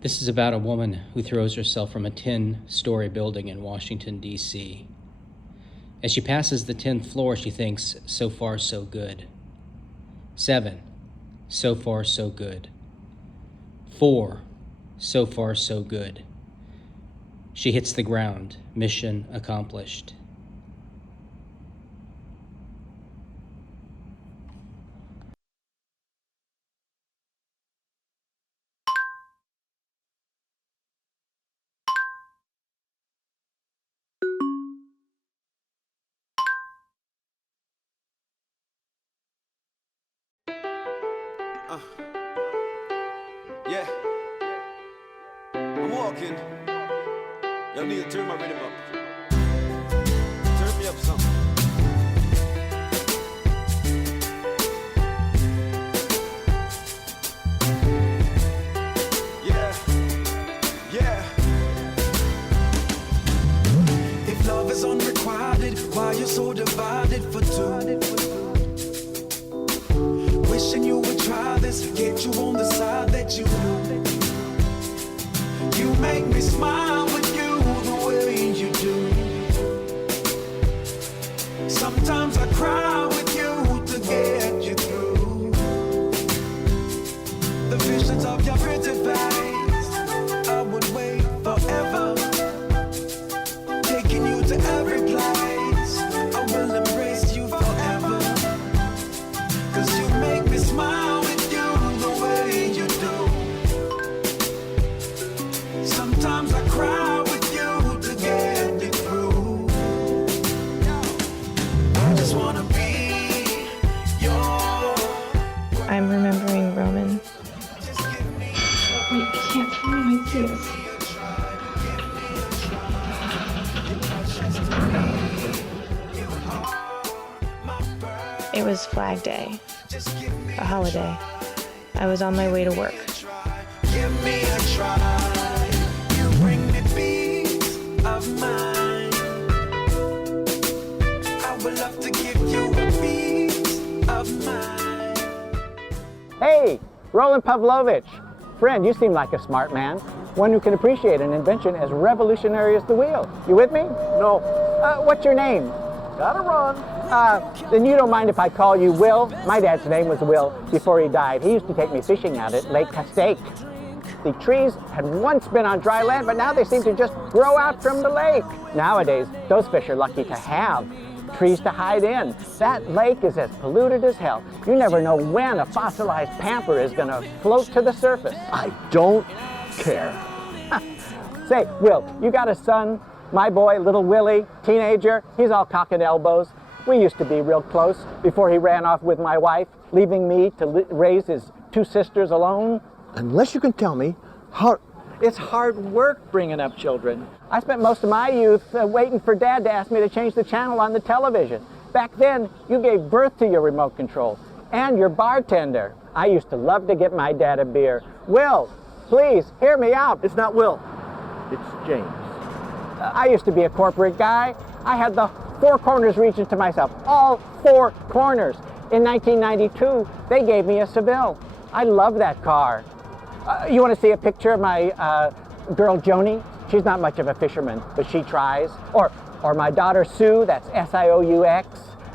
This is about a woman who throws herself from a 10-story building in Washington, D.C. As she passes the 10th floor, she thinks, so far, so good. 7, so far, so good. 4, so far, so good. She hits the ground, mission accomplished. Yeah, I'm walking. Y'all need to turn my rhythm up. Turn me up some. Yeah, yeah. If love is unrequited, why you so divided for two? Wishing you would try this, get you on the side that you know. You make me smile with you the way you do. Sometimes I cry with you to get you through. The visions of your pretty face, I would wait forever. Taking you to every place, I will embrace you forever. 'Cause you make me smile with you the way you do. Sometimes I cry with you to get you through. I just wanna be your. I'm remembering Roman. Just give me Wait, I can't tell him I see this. It was Flag Day, a holiday. I was on my way to work. Give me a try. You bring me peace of mind. I would love to give you a piece of mind. Hey, Roland Pavlovich. Friend, you seem like a smart man. One who can appreciate an invention as revolutionary as the wheel. You with me? No, What's your name? gotta run. Then you don't mind if I call you Will? My dad's name was Will before he died. He used to take me fishing out at Lake Castaic. The trees had once been on dry land, but now they seem to just grow out from the lake. Nowadays, those fish are lucky to have trees to hide in. That lake is as polluted as hell. You never know when a fossilized pamper is gonna float to the surface. I don't care. Say, Will, you got a son? My boy, little Willie, teenager, he's all cock and elbows. We used to be real close before he ran off with my wife, leaving me to raise his 2 sisters alone. Unless you can tell me how. It's hard work bringing up children. I spent most of my youth waiting for Dad to ask me to change the channel on the television. Back then, you gave birth to your remote control and your bartender. I used to love to get my dad a beer. Will, please, hear me out. It's not Will, it's James. I used to be a corporate guy. I had the 4 corners region to myself, all 4 corners. In 1992, they gave me a Seville. I love that car. You want to see a picture of my girl Joni? She's not much of a fisherman, but she tries. Or my daughter Sue, that's S-I-O-U-X,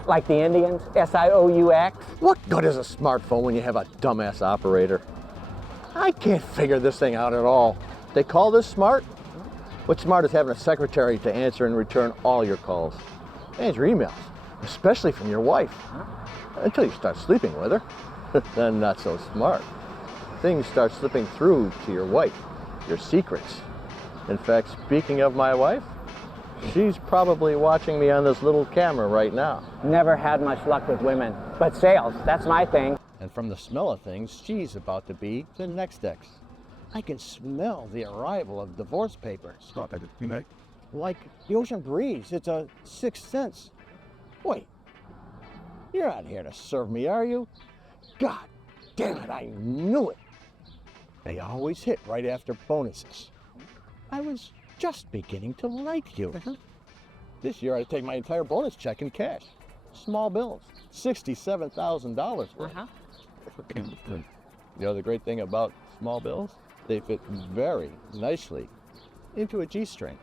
like the Indians, S-I-O-U-X. What good is a smartphone when you have a dumbass operator? I can't figure this thing out at all. They call this smart? What's smart is having a secretary to answer and return all your calls. And your emails, especially from your wife. Until you start sleeping with her. Then not so smart. Things start slipping through to your wife, your secrets. In fact, speaking of my wife, she's probably watching me on this little camera right now. Never had much luck with women, but sales, that's my thing. And from the smell of things, she's about to be the next ex. I can smell the arrival of divorce papers. Like the ocean breeze, it's a 6th sense. Wait, you're not here to serve me, are you? God damn it, I knew it. They always hit right after bonuses. I was just beginning to like you. This year I'd take my entire bonus check in cash. Small bills, $67,000 worth. The other great thing about small bills, They fit very nicely into a G-string.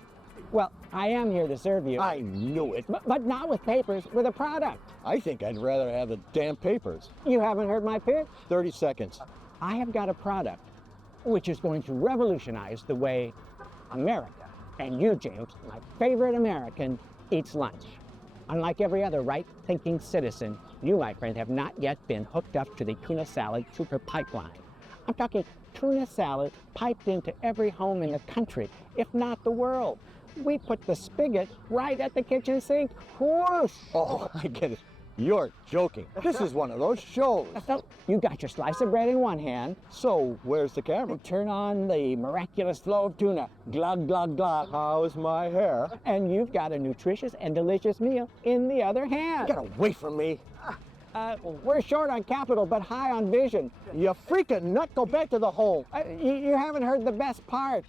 Well, I am here to serve you. I knew it. But not with papers, with a product. I think I'd rather have the damn papers. You haven't heard my pitch? 30 seconds. I have got a product which is going to revolutionize the way America, and you, James, my favorite American, eats lunch. Unlike every other right-thinking citizen, you, my friend, have not yet been hooked up to the tuna salad super pipeline. I'm talking tuna salad piped into every home in the country, if not the world. We put the spigot right at the kitchen sink. Whoosh! Oh, I get it. You're joking. This is one of those shows. So you got your slice of bread in one hand. So, where's the camera? Turn on the miraculous flow of tuna. Glug, glug, glug. How's my hair? And you've got a nutritious and delicious meal in the other hand. Get away from me. We're short on capital, but high on vision. You freaking nut, go back to the hole. You haven't heard the best part.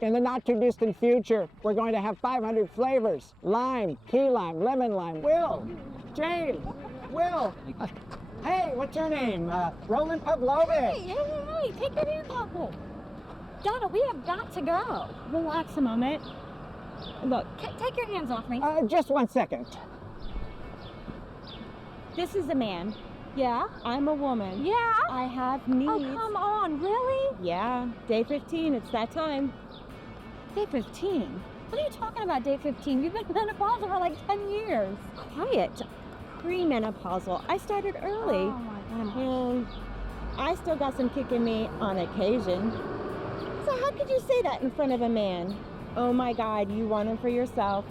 In the not too distant future, we're going to have 500 flavors. Lime, key lime, lemon lime. Will, James, Will. Hey, what's your name? Roland Pavlovich. Hey, take your hands off me. Donna, we have got to go. Relax a moment. Look, take your hands off me. Just 1 second. This is a man. Yeah, I'm a woman. Yeah? I have needs. Oh, come on, really? Yeah, day 15, it's that time. Day 15? What are you talking about, day 15? You've been menopausal for like 10 years. Quiet. Premenopausal. I started early. Oh, my goodness. And I still got some kick in me on occasion. So how could you say that in front of a man? Oh my God, you want him for yourself.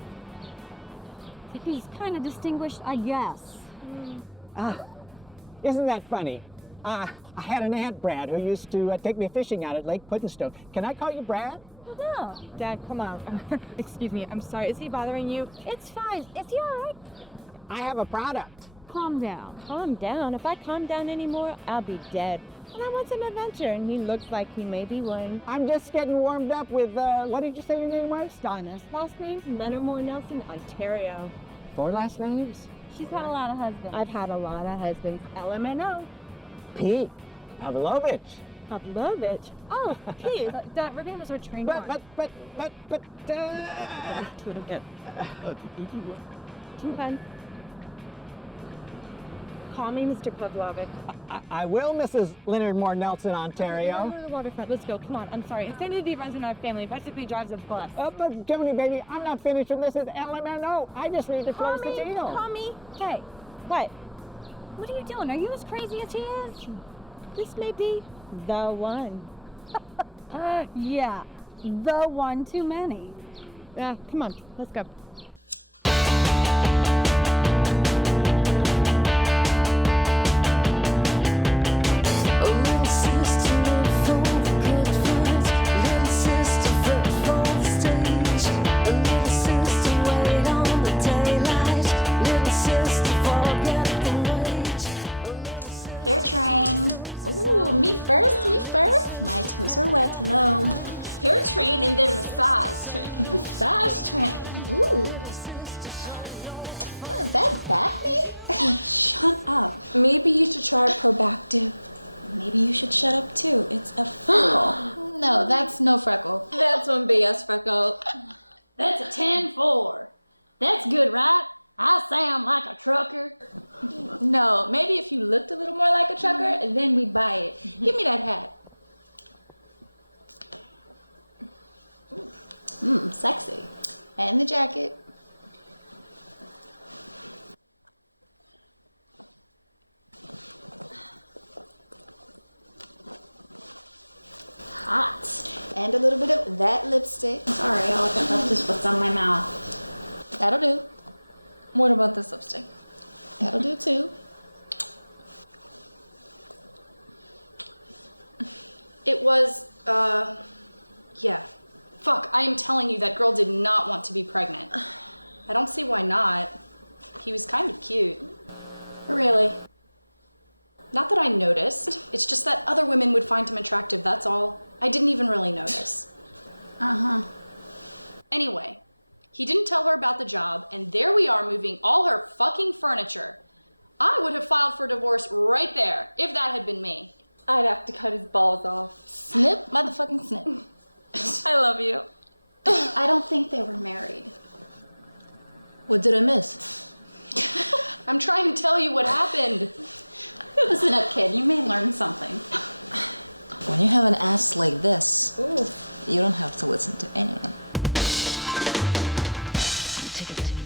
He's kind of distinguished, I guess. Isn't that funny? I had an aunt, Brad, who used to take me fishing out at Lake Puddinstone. Can I call you Brad? No. Dad, come on. Excuse me, I'm sorry. Is he bothering you? It's fine. Is he all right? I have a product. Calm down. Calm down. If I calm down anymore, I'll be dead. And I want some adventure, and he looks like he may be one. I'm just getting warmed up with, what did you say your name was? Donna's last name's Menamore Nelson, Ontario. 4 last names? She's had a lot of husbands. I've had a lot of husbands. LMNO. P. Pavlovich. Pavlovich. Oh, Pete. Dad, we're going to start training. But. Do it again. Too fun. Call me Mr. Pavlovich. I will, Mrs. Leonard Moore Nelson, Ontario. Go to the waterfront. Let's go. Come on. I'm sorry. Insanity runs in our family. Basically drives a bus. But Jiminy, baby, I'm not finished with this. It's LMNO. I just need to close the deal. Tommy. Hey, What? what are you doing? Are you as crazy as he is? This may be the one. Yeah, the one too many. Yeah, come on. Let's go.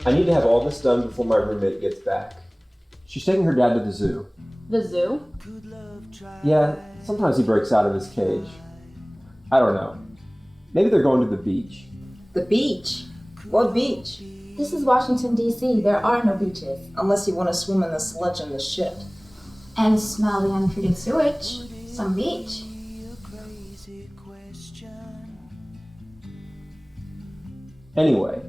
I need to have all this done before my roommate gets back. She's taking her dad to the zoo. The zoo? Yeah, sometimes he breaks out of his cage. I don't know. Maybe they're going to the beach. The beach? What beach? This is Washington, D.C. There are no beaches. Unless you want to swim in the sludge and the shit. And smell the untreated sewage. Some beach. Anyway,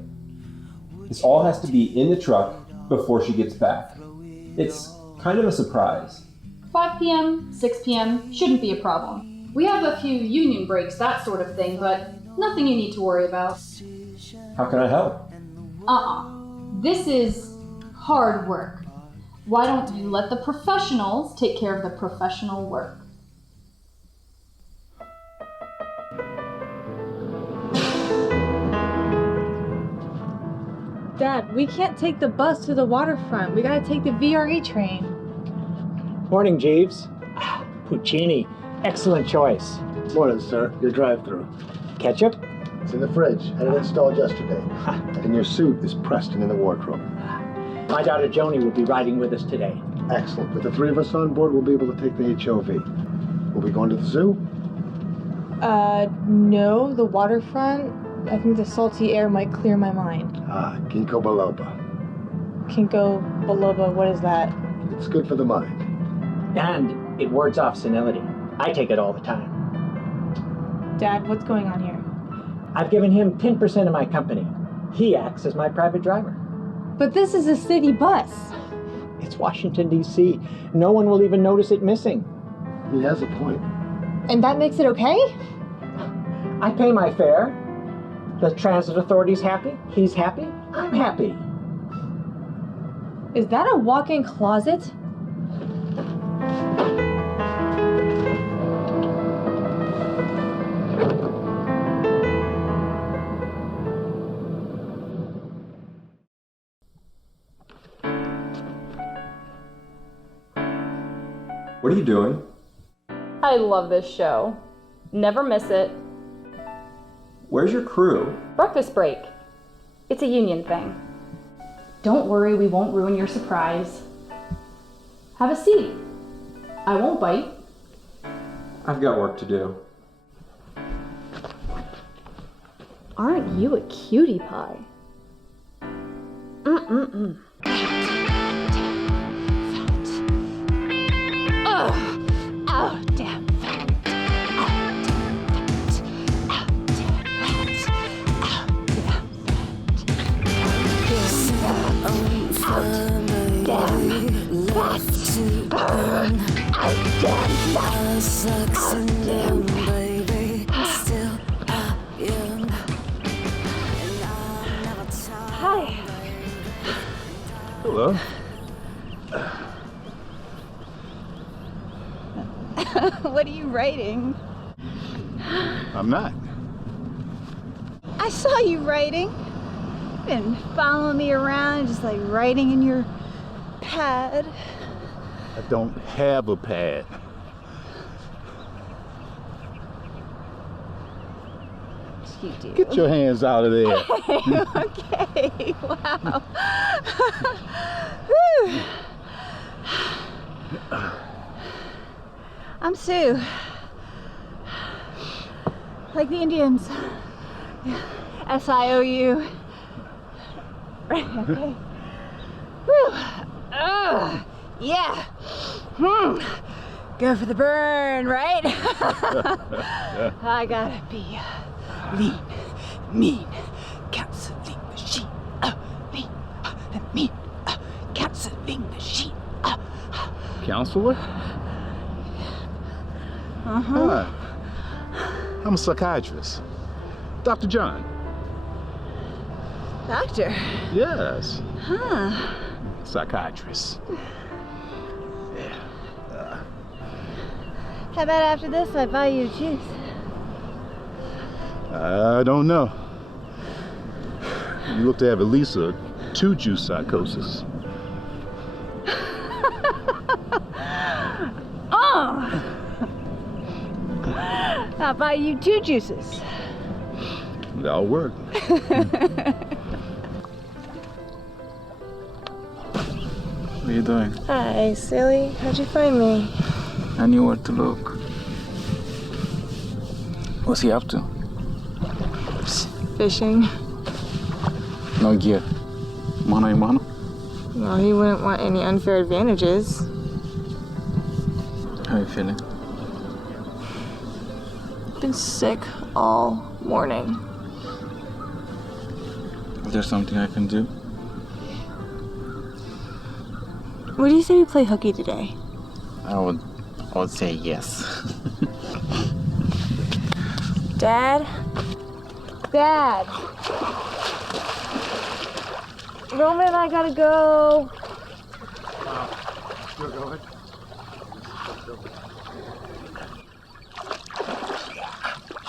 this all has to be in the truck before she gets back. It's kind of a surprise. 5 p.m., 6 p.m. shouldn't be a problem. We have a few union breaks, that sort of thing, but nothing you need to worry about. How can I help? This is hard work. Why don't you let the professionals take care of the professional work? Dad, we can't take the bus to the waterfront. We gotta take the VRE train. Morning, Jeeves. Puccini. Excellent choice. Morning, sir. Your drive-through. Ketchup? It's in the fridge. Had it installed yesterday. And your suit is pressed and in the wardrobe. My daughter Joni will be riding with us today. Excellent. With the three of us on board, we'll be able to take the HOV. Will we go into the zoo? No, the waterfront. I think the salty air might clear my mind. Ginkgo biloba. Ginkgo biloba, what is that? It's good for the mind. And it wards off senility. I take it all the time. Dad, what's going on here? I've given him 10% of my company. He acts as my private driver. But this is a city bus. It's Washington, D.C. No one will even notice it missing. He has a point. And that makes it okay? I pay my fare. The transit authority's happy. He's happy. I'm happy. Is that a walk-in closet? What are you doing? I love this show. Never miss it. Where's your crew? Breakfast break. It's a union thing. Don't worry, we won't ruin your surprise. Have a seat. I won't bite. I've got work to do. Aren't you a cutie pie? Mm-mm-mm. Oh, damn fat. Hi. Hello. What are you writing? I'm not. I saw you writing. You've been following me around, just like writing in your pad. I don't have a pad. You do. Get your hands out of there. Okay, wow. Whew. I'm Sue. Like the Indians. S-I-O-U. Okay. Whew. Yeah. Go for the burn, right? I gotta be lean, mean, counseling machine. Lean, mean, counseling machine. Counselor? Hi. I'm a psychiatrist. Dr. John. Doctor? Yes. Huh. Psychiatrist. Yeah. How about after this I buy you a juice? I don't know. You look to have at least a 2-juice psychosis. I'll buy you 2 juices. That'll work. What are you doing? Hi, silly. How'd you find me? I knew where to look. What's he up to? Fishing. No gear. Mano a mano? Well, he wouldn't want any unfair advantages. How are you feeling? I've been sick all morning. Is there something I can do? What do you say we play hooky today? I would say yes. Dad? Dad! Roman and I gotta go. You're going?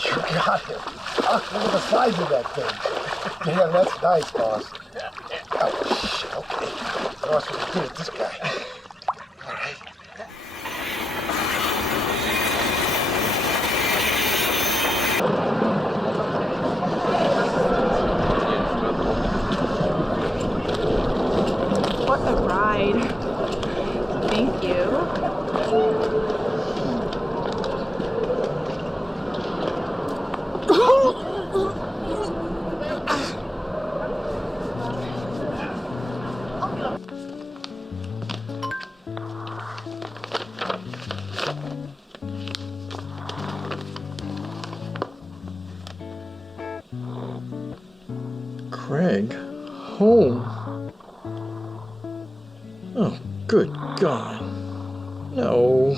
You got it. Oh, look at the size of that thing. Damn, that's nice, boss. Oh, shit, okay. I don't know what to do with this guy. All right. What a ride. Thank you. Craig? Home? Oh, good God. No.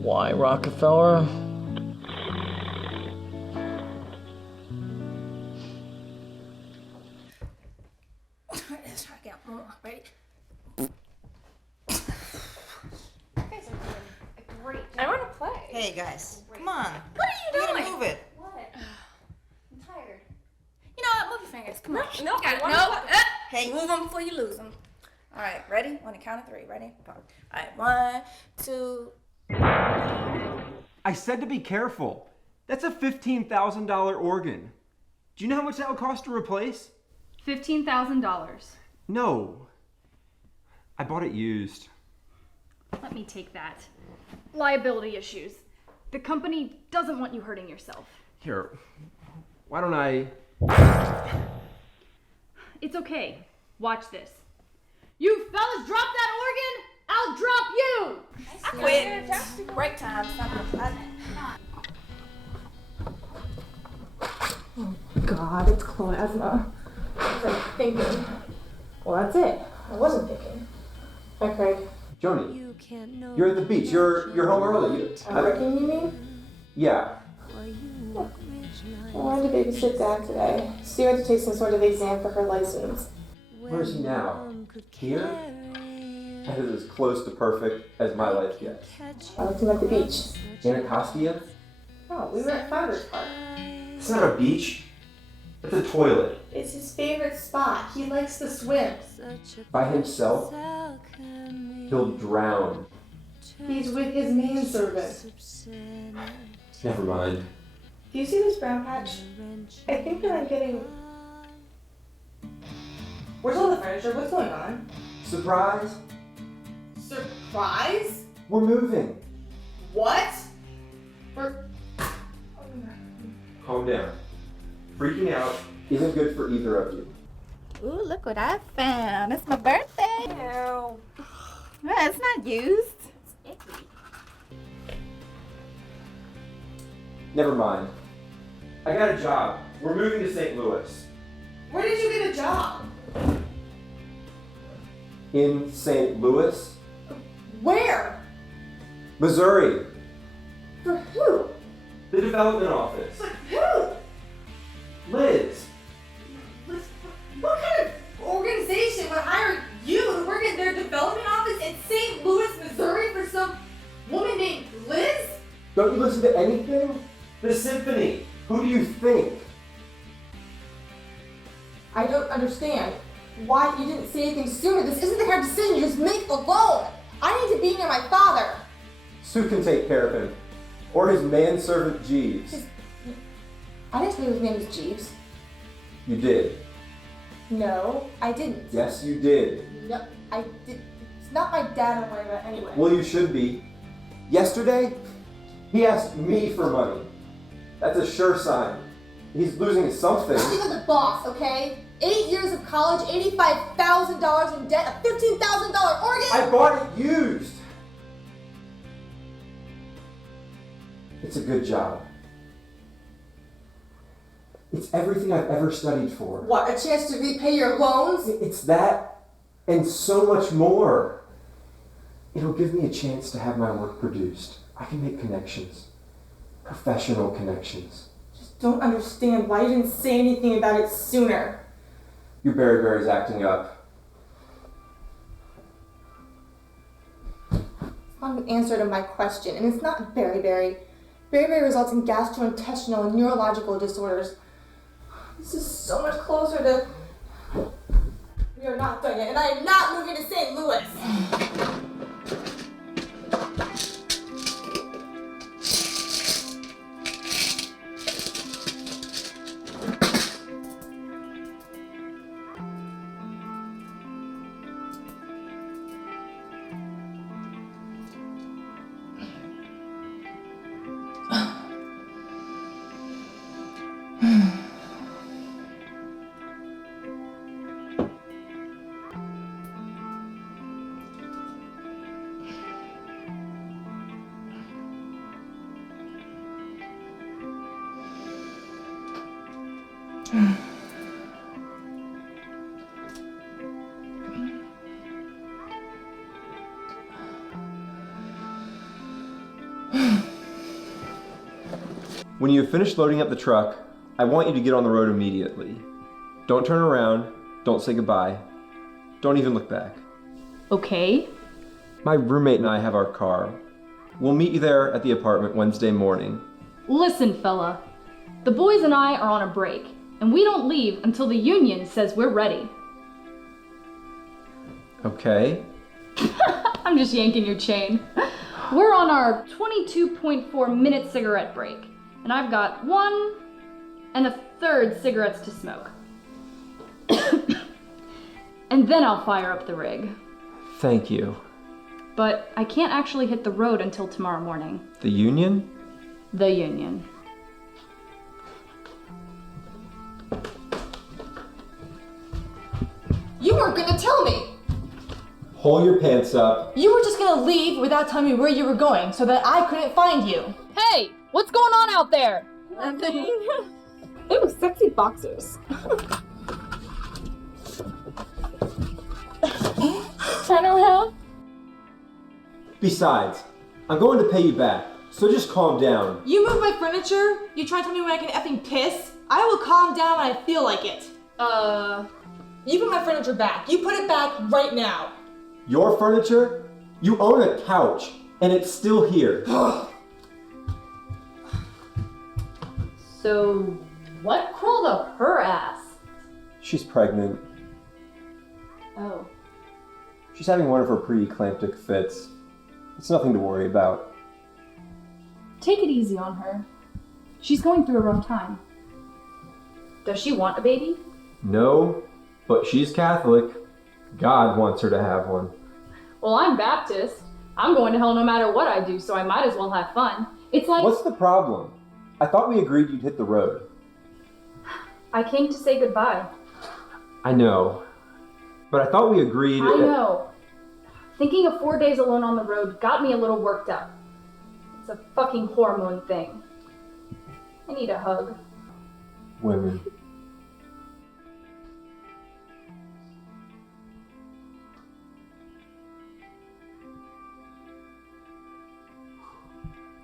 Why, Rockefeller? Let's try again. Ready? I want to play. Hey guys, come on. What are you doing? Move it. What? I'm tired. You know what? Move your fingers. Come on. No, You got it. I No. wanna Hey, move them before you lose them. All right, ready? On the count of 3. Ready? Go. All right, 1, 2. I said to be careful. That's a $15,000 organ. Do you know how much that would cost to replace? $15,000. No. I bought it used. Let me take that. Liability issues. The company doesn't want you hurting yourself. Here, why don't I... It's okay. Watch this. You fellas drop that organ, I'll drop you! I quit. Break time. Stop. Oh God, it's plasma. I was thinking. Well, that's it. I wasn't thinking. Hi, Craig. Joni, you're at the beach. You're home early. Working, you mean? Yeah. I wanted to babysit Dad today. Sue had to take some sort of exam for her license. Where is he now? Here? That is as close to perfect as my life gets. I left him at the beach. Anacostia? Oh, we were at Founders Park. It's not a beach. It's a toilet. It's his favorite spot. He likes to swim. By himself, he'll drown. He's with his manservant. Never mind. Do you see this brown patch? I think that I'm getting... Where's all the furniture? What's going on? Surprise? Surprise? We're moving. What? Calm down. Freaking out isn't good for either of you. Ooh, look what I found. It's my birthday. Well, it's not used. It's icky. Never mind. I got a job. We're moving to St. Louis. Where did you get a job? In St. Louis, Where? Missouri. For who? The development office. For who? Liz. What kind of organization would hire you to work in their development office in St. Louis, Missouri for some woman named Liz? Don't you listen to anything? The symphony. Who do you think? I don't understand why you didn't say anything sooner. This isn't the kind of decision you just make alone. I need to be near my father. Sue can take care of him. Or his manservant Jeeves. I didn't tell you his name was Jeeves. You did. No, I didn't. Yes, you did. No, I did. It's not my dad I'm worried about anyway. Well, you should be. Yesterday, he asked me for money. That's a sure sign. He's losing something. He's the boss, okay? 8 years of college, $85,000 in debt, a $15,000 organ. I bought it used. It's a good job. It's everything I've ever studied for. What, a chance to repay your loans? It's that and so much more. It'll give me a chance to have my work produced. I can make connections. Professional connections. Just don't understand why you didn't say anything about it sooner. Your Berryberry's acting up. It's not an answer to my question, and it's not beriberi. Beriberi results in gastrointestinal and neurological disorders. This is so much closer to... We are not done yet, and I am not moving to St. Louis. When you have finished loading up the truck, I want you to get on the road immediately. Don't turn around, don't say goodbye, don't even look back. Okay. My roommate and I have our car. We'll meet you there at the apartment Wednesday morning. Listen, fella. The boys and I are on a break, and we don't leave until the union says we're ready. Okay. I'm just yanking your chain. We're on our 22.4 minute cigarette break, and I've got 1 1/3 cigarettes to smoke. And then I'll fire up the rig. Thank you. But I can't actually hit the road until tomorrow morning. The union? The union. You weren't gonna tell me. Pull your pants up. You were just gonna leave without telling me where you were going so that I couldn't find you. Hey, what's going on out there? Nothing. Ooh, sexy boxers. Turn around. Besides, I'm going to pay you back, so just calm down. You move my furniture? You try to tell me when I can effing piss? I will calm down when I feel like it. You put my furniture back. You put it back right now. Your furniture? You own a couch, and it's still here. So, what crawled up her ass? She's pregnant. Oh. She's having one of her preeclamptic fits. It's nothing to worry about. Take it easy on her. She's going through a rough time. Does she want a baby? No, but she's Catholic. God wants her to have one. Well, I'm Baptist. I'm going to hell no matter what I do, so I might as well have fun. It's like... What's the problem? I thought we agreed you'd hit the road. I came to say goodbye. I know. But I thought we agreed... I know. Thinking of 4 days alone on the road got me a little worked up. It's a fucking hormone thing. I need a hug. Women.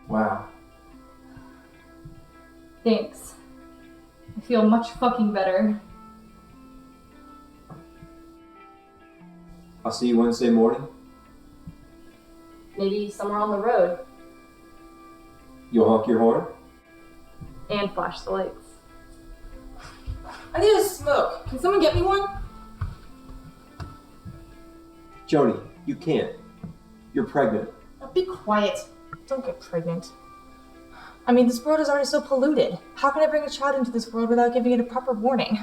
Wow. Thanks. I feel much fucking better. I'll see you Wednesday morning. Maybe somewhere on the road. You'll honk your horn? And flash the lights. I need a smoke. Can someone get me one? Joni, you can't. You're pregnant. Now be quiet. Don't get pregnant. I mean, this world is already so polluted. How can I bring a child into this world without giving it a proper warning?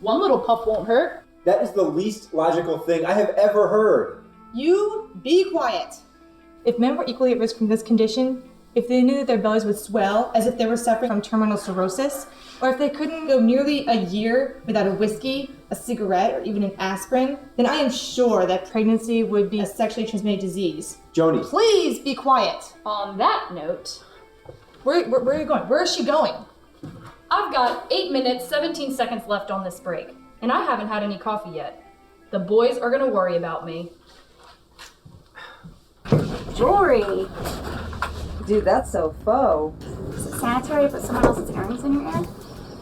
One little puff won't hurt. That is the least logical thing I have ever heard. You be quiet. If men were equally at risk from this condition, if they knew that their bellies would swell as if they were suffering from terminal cirrhosis, or if they couldn't go nearly a year without a whiskey, a cigarette, or even an aspirin, then I am sure that pregnancy would be a sexually transmitted disease. Joni. Please be quiet. On that note, Where are you going? Where is she going? I've got 8 minutes, 17 seconds left on this break, and I haven't had any coffee yet. The boys are gonna worry about me. Jewelry! Dude, that's so faux. Is it sanitary to put someone else's earrings in your ear?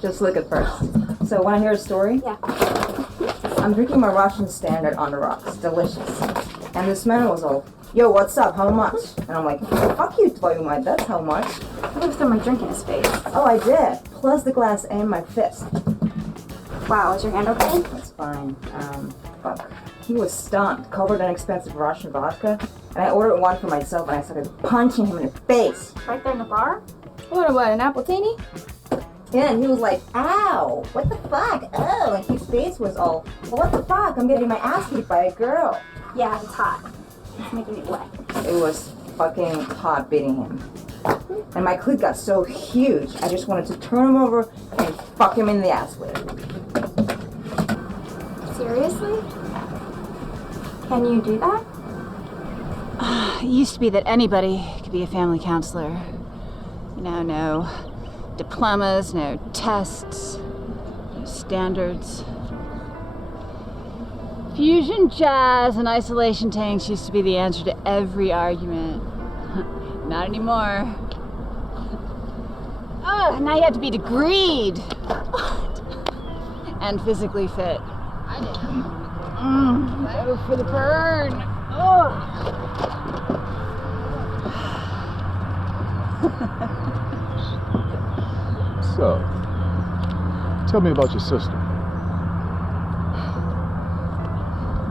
Just look at first. So, wanna hear a story? Yeah. I'm drinking my Russian Standard on the rocks. Delicious. And this man was all, yo, what's up? How much? And I'm like, fuck you, твою мать, that's how much. You would have thrown my drink in his face. Oh, I did. Plus the glass and my fist. Wow, is your hand okay? That's fine. Fuck. He was stunned, covered in expensive Russian vodka, and I ordered one for myself and I started punching him in the face. Right there in the bar? What, an appletini? Yeah, and he was like, ow, what the fuck? Oh, and his face was all, well, what the fuck? I'm getting my ass beat by a girl. Yeah, it's hot. It's making me wet. It was fucking hot beating him. And my clit got so huge, I just wanted to turn him over and fuck him in the ass with it. Seriously? Can you do that? It used to be that anybody could be a family counselor. You know, no diplomas, no tests, no standards. Fusion jazz and isolation tanks used to be the answer to every argument. Not anymore. Oh, now you have to be degreed. And physically fit. Go for the burn. So, tell me about your sister.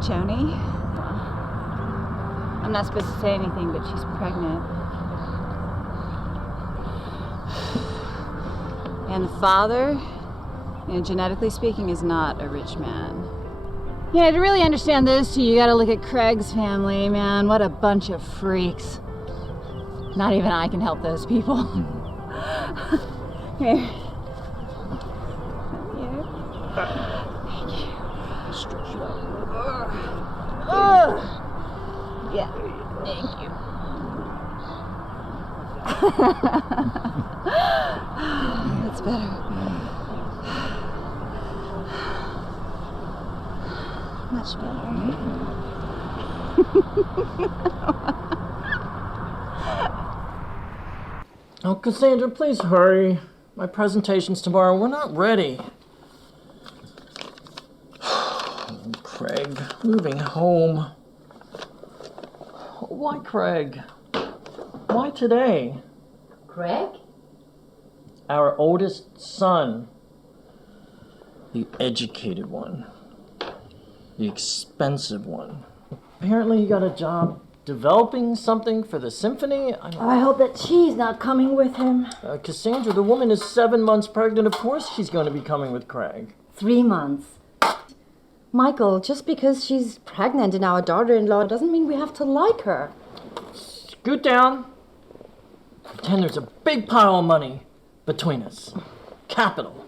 Joni? I'm not supposed to say anything, but she's pregnant. And the father, genetically speaking, is not a rich man. Yeah, to really understand those two, you gotta look at Craig's family, man. What a bunch of freaks. Not even I can help those people. Here. Thank you. Stretch you out. Yeah, thank you. That's better. Much better. Oh, Cassandra, please hurry. My presentation's tomorrow. We're not ready. Craig, moving home. Why Craig? Why today? Craig? Our oldest son. The educated one. The expensive one. Apparently he got a job developing something for the symphony. I hope that she's not coming with him. Cassandra, the woman is 7 months pregnant. Of course she's going to be coming with Craig. 3 months. Michael, just because she's pregnant and our daughter-in-law doesn't mean we have to like her. Scoot down. Pretend there's a big pile of money between us. Capital.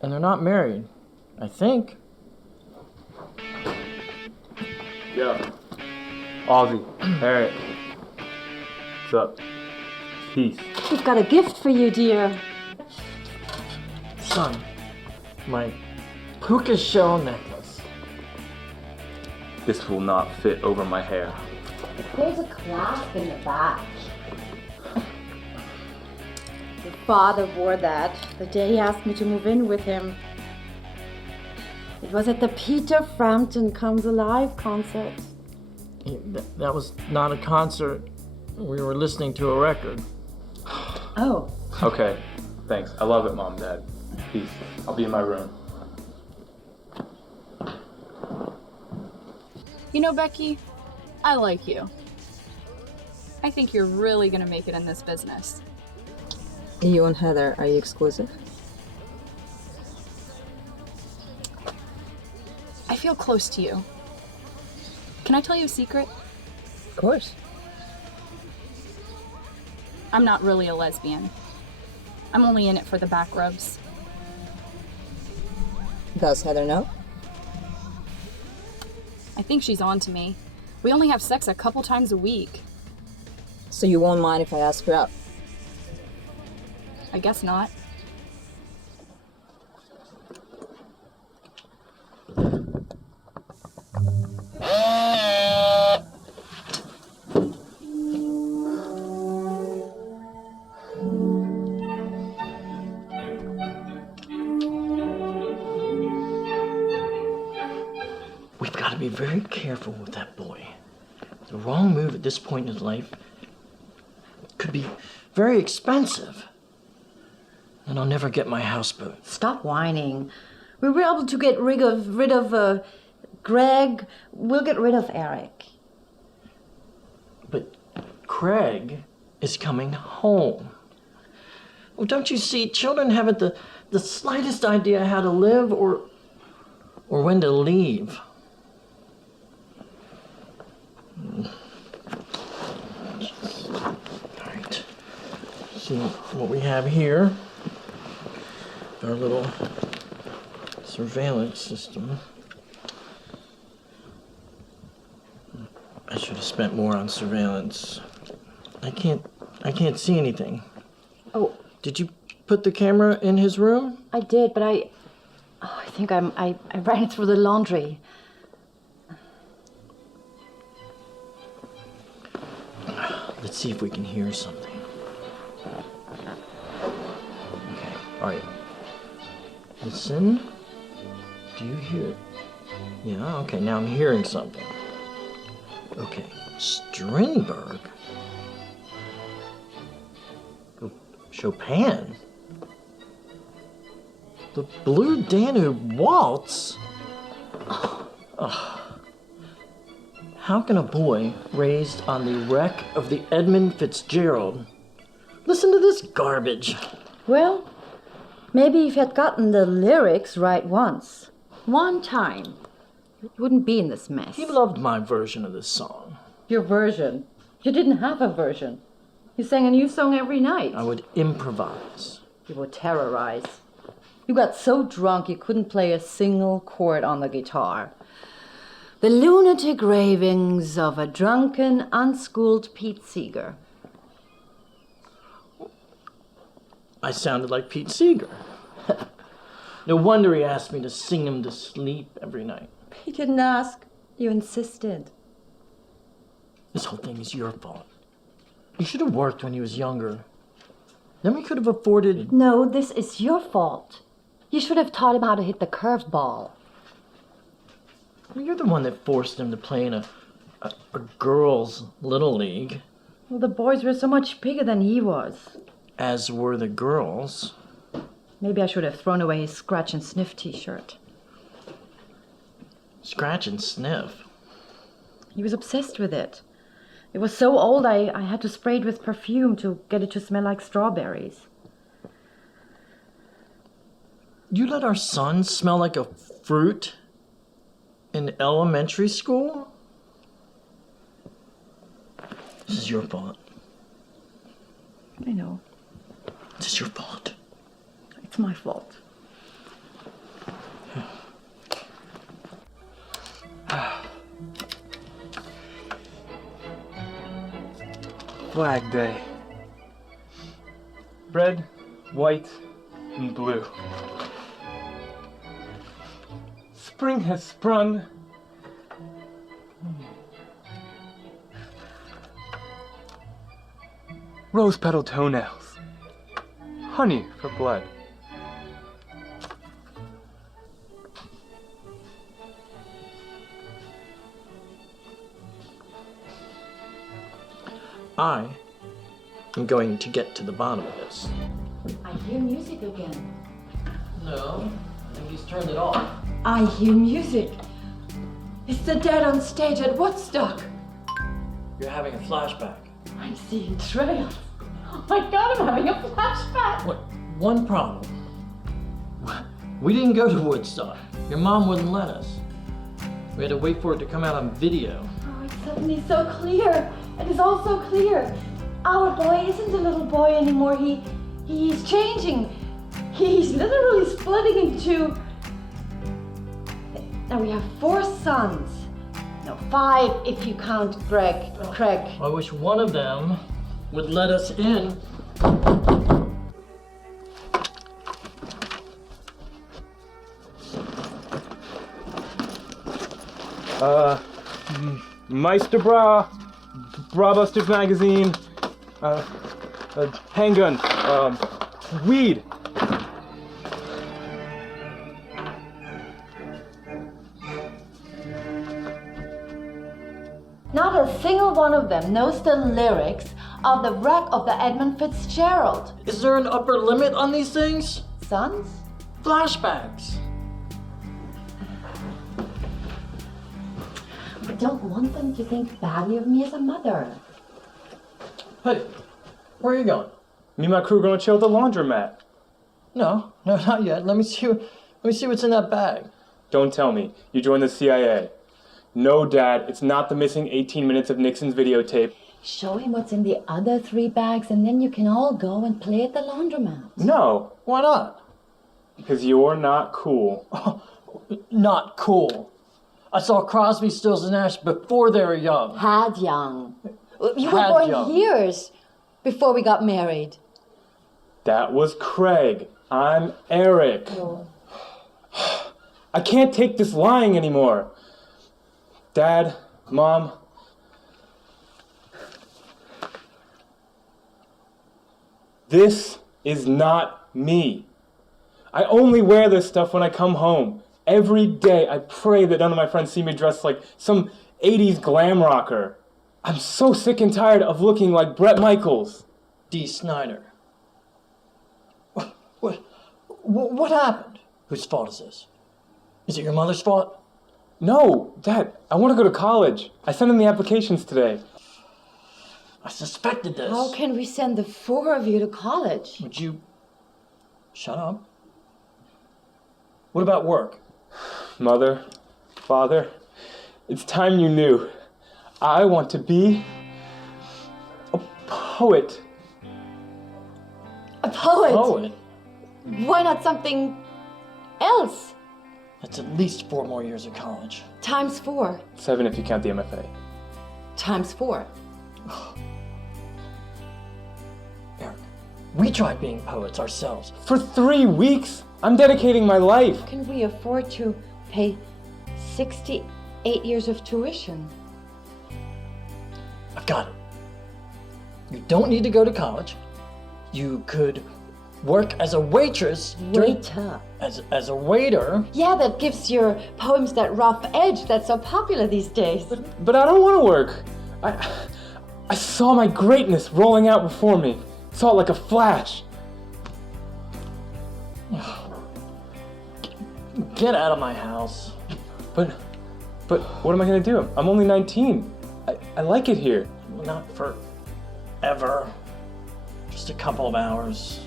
And they're not married, I think. Yeah. Ozzy. Harriet. What's up? Peace. We've got a gift for you, dear. Son, my puka shell necklace. This will not fit over my hair. There's a clasp in the back. Your father wore that the day he asked me to move in with him. It was at the Peter Frampton Comes Alive concert. That was not a concert. We were listening to a record. Oh. Okay. Thanks. I love it, Mom, Dad. Peace. I'll be in my room. You know, Becky, I like you. I think you're really gonna make it in this business. You and Heather, are you exclusive? I feel close to you. Can I tell you a secret? Of course. I'm not really a lesbian. I'm only in it for the back rubs. Does Heather know? I think she's on to me. We only have sex a couple times a week. So you won't mind if I ask her out? I guess not. We've got to be very careful with that boy. The wrong move at this point in his life could be very expensive. And I'll never get my houseboat. Stop whining. We were able to get rid of Greg. We'll get rid of Eric. But Craig is coming home. Well, don't you see, children haven't the slightest idea how to live or when to leave. All right. See what we have here. Our little surveillance system. I should have spent more on surveillance. I can't see anything. Oh. Did you put the camera in his room? I did, but I think I ran it through the laundry. Let's see if we can hear something. Okay, all right. Listen. Do you hear? Yeah, okay, now I'm hearing something. Okay, Strindberg? Chopin? The Blue Danube Waltz? Oh. How can a boy raised on the wreck of the Edmund Fitzgerald listen to this garbage? Well, maybe if you had gotten the lyrics right once. One time. You wouldn't be in this mess. He loved my version of this song. Your version? You didn't have a version. You sang a new song every night. I would improvise. You would terrorize. You got so drunk you couldn't play a single chord on the guitar. The lunatic ravings of a drunken, unschooled Pete Seeger. I sounded like Pete Seeger. No wonder he asked me to sing him to sleep every night. He didn't ask. You insisted. This whole thing is your fault. You should have worked when he was younger. Then we could have afforded... No, this is your fault. You should have taught him how to hit the curved ball. Well, you're the one that forced him to play in a girls' little league. Well, the boys were so much bigger than he was. As were the girls. Maybe I should have thrown away his scratch and sniff t-shirt. Scratch and sniff? He was obsessed with it. It was so old I had to spray it with perfume to get it to smell like strawberries. You let our son smell like a fruit in elementary school? This is your fault. I know. This is your fault. It's my fault. Flag Day. Red, white, and blue. Spring has sprung. Rose petal toenails. Honey for blood. I am going to get to the bottom of this. I hear music again. No, I think he's turned it off. I hear music. It's the dead on stage at Woodstock. You're having a flashback. I'm seeing trails. Oh my God, I'm having a flashback. What? One problem. We didn't go to Woodstock. Your mom wouldn't let us. We had to wait for it to come out on video. Oh, it's suddenly so clear. It is all so clear. Our boy isn't a little boy anymore. He's changing. He's literally splitting into... Now we have 4 sons. No, 5 if you count Craig. I wish one of them would let us in. Meister Bra, Brabusters Magazine, handgun, weed. Not a single one of them knows the lyrics of the wreck of the Edmund Fitzgerald. Is there an upper limit on these things? Sons? Flashbacks. I don't want them to think badly of me as a mother. Hey, where are you going? Me and my crew gonna chill at the laundromat. No, not yet. Let me see what's in that bag. Don't tell me. You joined the CIA. No, Dad, it's not the missing 18 minutes of Nixon's videotape. Show him what's in the other 3 bags and then you can all go and play at the laundromat. No. Why not? Because you're not cool. Not cool. I saw Crosby, Stills, and Nash before they were young. Had young. You were Had born young. years before we got married. That was Craig. I'm Eric. Oh. I can't take this lying anymore. Dad, Mom. This is not me. I only wear this stuff when I come home. Every day I pray that none of my friends see me dressed like some 80s glam rocker. I'm so sick and tired of looking like Bret Michaels. D. Snyder. What happened? Whose fault is this? Is it your mother's fault? No, Dad, I want to go to college. I sent in the applications today. I suspected this. How can we send the 4 of you to college? Would you shut up? What about work? Mother, Father, it's time you knew. I want to be a poet. A poet? Poet? Why not something else? That's at least 4 more years of college. Times 4. 7 if you count the MFA. Times 4. Eric, we tried being poets ourselves. For 3 weeks? I'm dedicating my life. Can we afford to pay 68 years of tuition? I've got it. You don't need to go to college. You could work as a waitress. Waiter. As a waiter. Yeah, that gives your poems that rough edge that's so popular these days. But I don't want to work. I saw my greatness rolling out before me. Saw it like a flash. Get out of my house. But what am I going to do? I'm only 19. I like it here. Not forever. Just a couple of hours.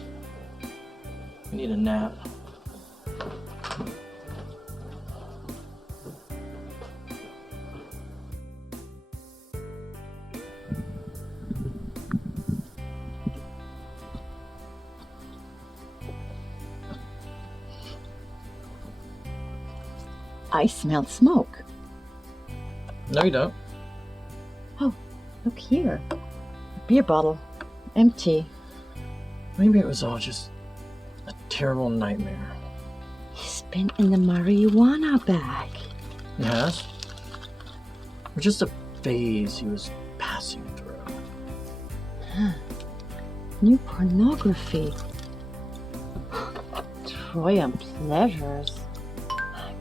We need a nap. I smelled smoke. No, you don't. Oh, look here. A beer bottle. Empty. Maybe it was all just a terrible nightmare. He's been in the marijuana bag. He has? Or just a phase he was passing through. Huh. New pornography. Trojan Pleasures.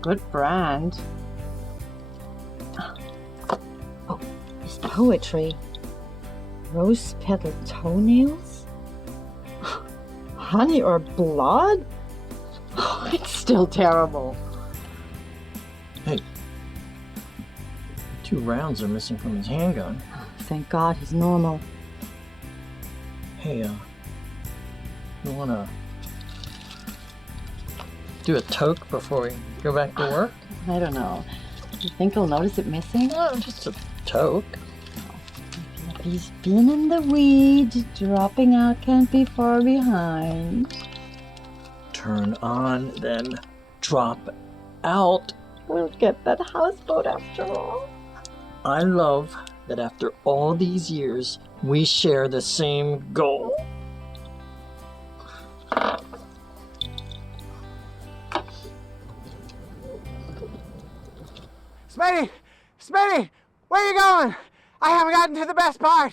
Good brand. Oh, it's poetry. Rose petal toenails? Honey or blood? Oh, it's still terrible. Hey, 2 rounds are missing from his handgun. Thank God he's normal. Hey, you wanna do a toke before we go back to work? I don't know. You think he'll notice it missing? No, just a toke. If he's been in the weeds, dropping out can't be far behind. Turn on, then drop out. We'll get that houseboat after all. I love that after all these years, we share the same goal. Smitty, where you going? I haven't gotten to the best part.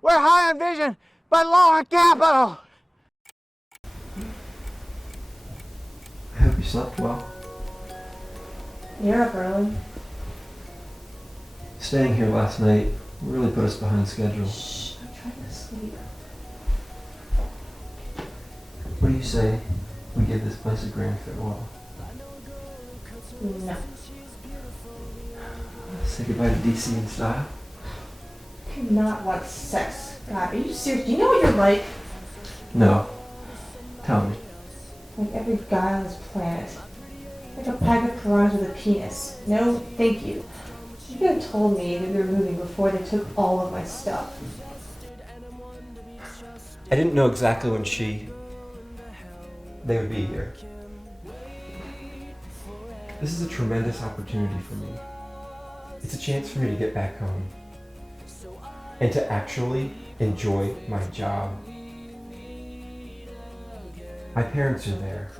We're high on vision, but low on capital. I hope you slept well. You're up early. Staying here last night really put us behind schedule. Shh, I'm trying to sleep. What do you say we give this place a grand farewell? No. Say goodbye to DC in style? I do not want sex. God, are you serious? Do you know what you're like? No. Tell me. Like every guy on this planet. Like a pack of piranhas with a penis. No, thank you. You could have told me that we were moving before they took all of my stuff. I didn't know exactly when they would be here. This is a tremendous opportunity for me. It's a chance for me to get back home and to actually enjoy my job. My parents are there.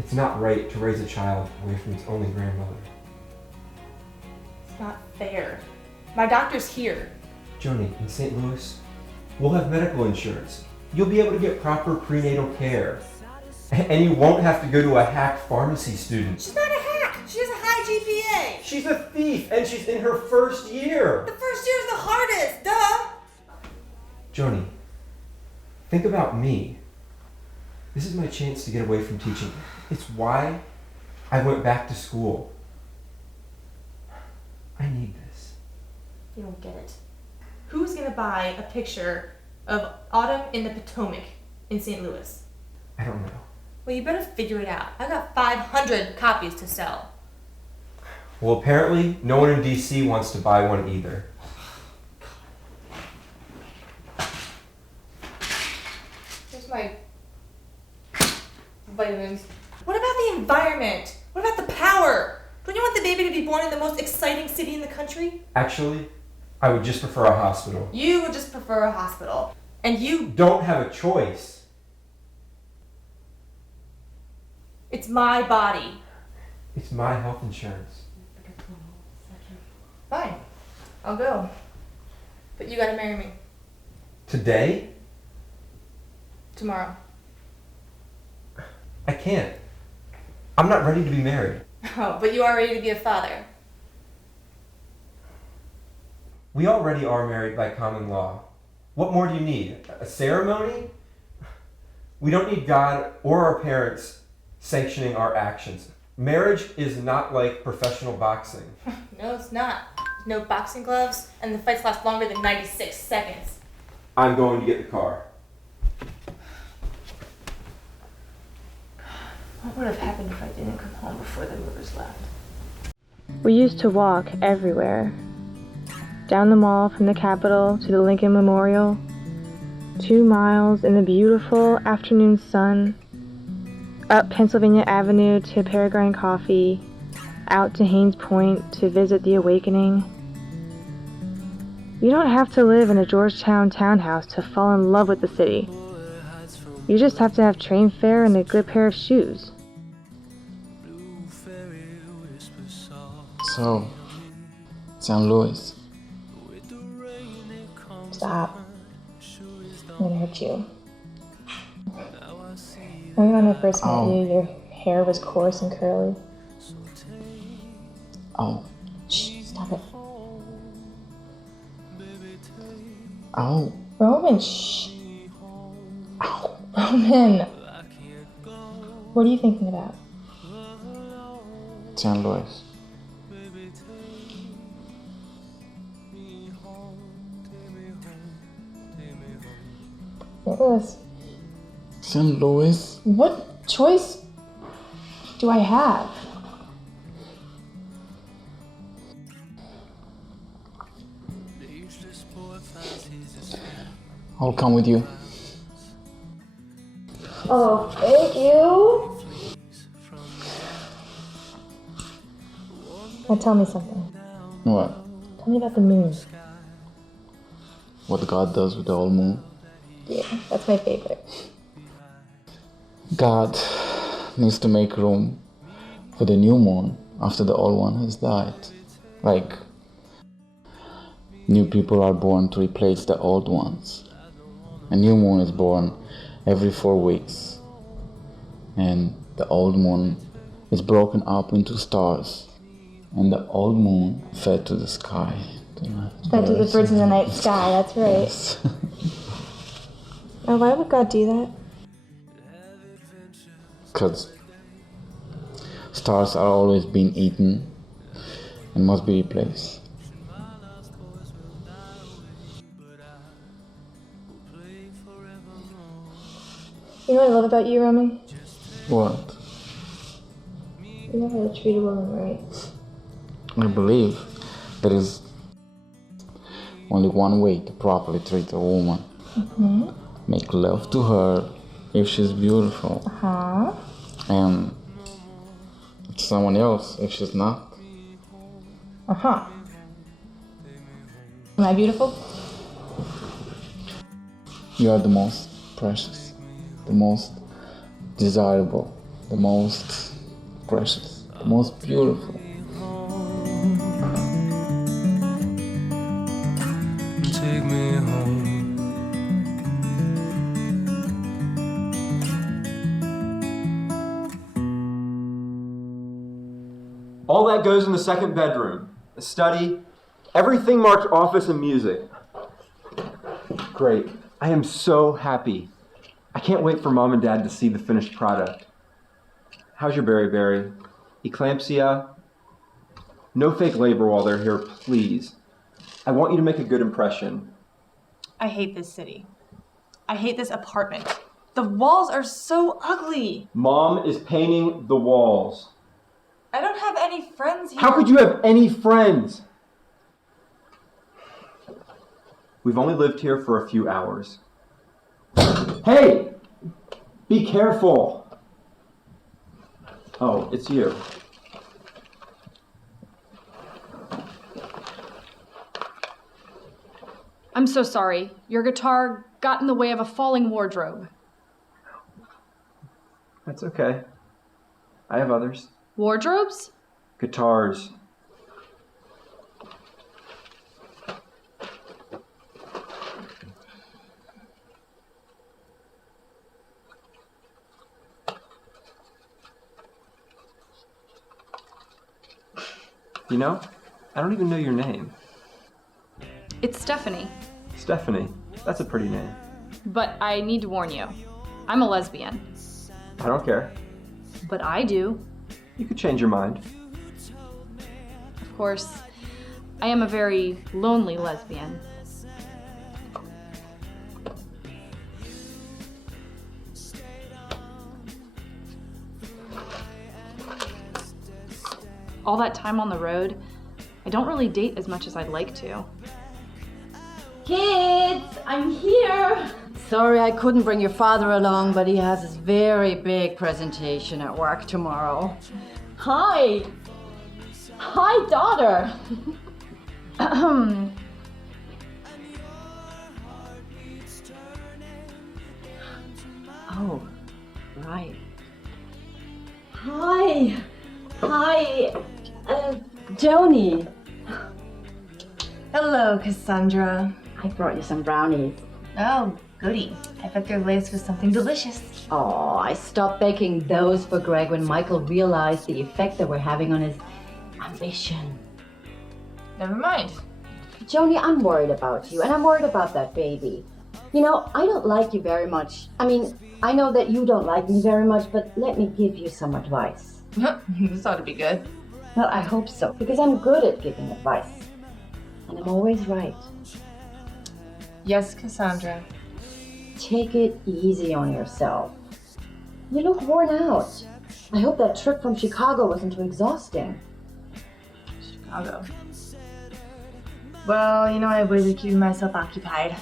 It's not right to raise a child away from its only grandmother. It's not fair. My doctor's here. Joni, in St. Louis, we'll have medical insurance. You'll be able to get proper prenatal care. And you won't have to go to a hack pharmacy student. She's not a hack. She has a high GPA. She's a thief, and she's in her first year. The first year's the hardest, duh. Joni, think about me. This is my chance to get away from teaching. It's why I went back to school. I need this. You don't get it. Who's gonna buy a picture of Autumn in the Potomac in St. Louis? I don't know. Well, you better figure it out. I got 500 copies to sell. Well, apparently, no one in DC wants to buy one either. Here's my vitamins. What about the environment? What about the power? Don't you want the baby to be born in the most exciting city in the country? Actually, I would just prefer a hospital. You would just prefer a hospital. And you don't have a choice. It's my body. It's my health insurance. Fine. I'll go. But you gotta marry me. Today? Tomorrow. I can't. I'm not ready to be married. Oh, but you are ready to be a father. We already are married by common law. What more do you need? A ceremony? We don't need God or our parents sanctioning our actions. Marriage is not like professional boxing. No, it's not. No boxing gloves, and the fights last longer than 96 seconds. I'm going to get the car. What would have happened if I didn't come home before the movers left? We used to walk everywhere. Down the mall from the Capitol to the Lincoln Memorial. 2 miles in the beautiful afternoon sun. Up Pennsylvania Avenue to Peregrine Coffee. Out to Haynes Point to visit the Awakening. You don't have to live in a Georgetown townhouse to fall in love with the city. You just have to have train fare and a good pair of shoes. So, St. Louis. Stop. I'm gonna hurt you. Remember when I first met you, your hair was coarse and curly? Oh. Shh, stop it. Oh. Roman, shh. Roman. What are you thinking about? St. Louis. Louis? St. Louis? What choice do I have? I'll come with you. Oh, thank you. Now tell me something. What? Tell me about the moon. What God does with the old moon? Yeah, that's my favorite. God needs to make room for the new moon after the old one has died. Like, new people are born to replace the old ones. A new moon is born every 4 weeks. And the old moon is broken up into stars. And the old moon fed to the sky. Fed to the birds in the night sky, that's right. Yes. Now, why would God do that? Because stars are always being eaten and must be replaced. You know what I love about you, Roman? What? You know how to treat a woman right. I believe there is only one way to properly treat a woman. Mm-hmm. Make love to her if she's beautiful. Uh-huh. And to someone else if she's not. Uh-huh. Am I beautiful? You are the most precious, the most desirable, the most precious, the most beautiful. Take me home. All that goes in the second bedroom. A study, everything marked office and music. Great. I am so happy. I can't wait for Mom and Dad to see the finished product. How's your berry? Eclampsia? No fake labor while they're here, please. I want you to make a good impression. I hate this city. I hate this apartment. The walls are so ugly. Mom is painting the walls. I don't have any friends here. How could you have any friends? We've only lived here for a few hours. Hey! Be careful! Oh, it's you. I'm so sorry. Your guitar got in the way of a falling wardrobe. That's okay. I have others. Wardrobes? Guitars. You know, I don't even know your name. It's Stephanie. Stephanie. That's a pretty name. But I need to warn you. I'm a lesbian. I don't care. But I do. You could change your mind. Of course, I am a very lonely lesbian. All that time on the road, I don't really date as much as I'd like to. Kids, I'm here. Sorry I couldn't bring your father along, but he has this very big presentation at work tomorrow. Hi. Hi, daughter. Oh, right. Hi. Hi, Joni. Hello, Cassandra. I brought you some brownies. Oh, goody. I bet they're laced with something delicious. Oh, I stopped baking those for Greg when Michael realized the effect they were having on his ambition. Never mind. Joni, I'm worried about you, and I'm worried about that baby. You know, I don't like you very much. I mean, I know that you don't like me very much, but let me give you some advice. This ought to be good. Well, I hope so, because I'm good at giving advice. And I'm always right. Yes, Cassandra. Take it easy on yourself. You look worn out. I hope that trip from Chicago wasn't too exhausting. Chicago. Well, you know, I've always keeping myself occupied.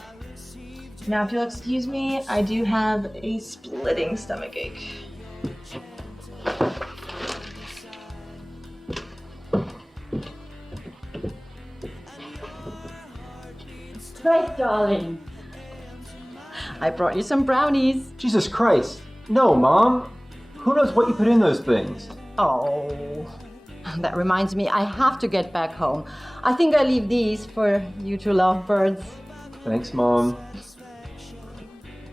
Now, if you'll excuse me, I do have a splitting stomachache. Right, darling. I brought you some brownies. Jesus Christ. No, Mom. Who knows what you put in those things? Oh, that reminds me, I have to get back home. I think I leave these for you two lovebirds. Thanks, Mom.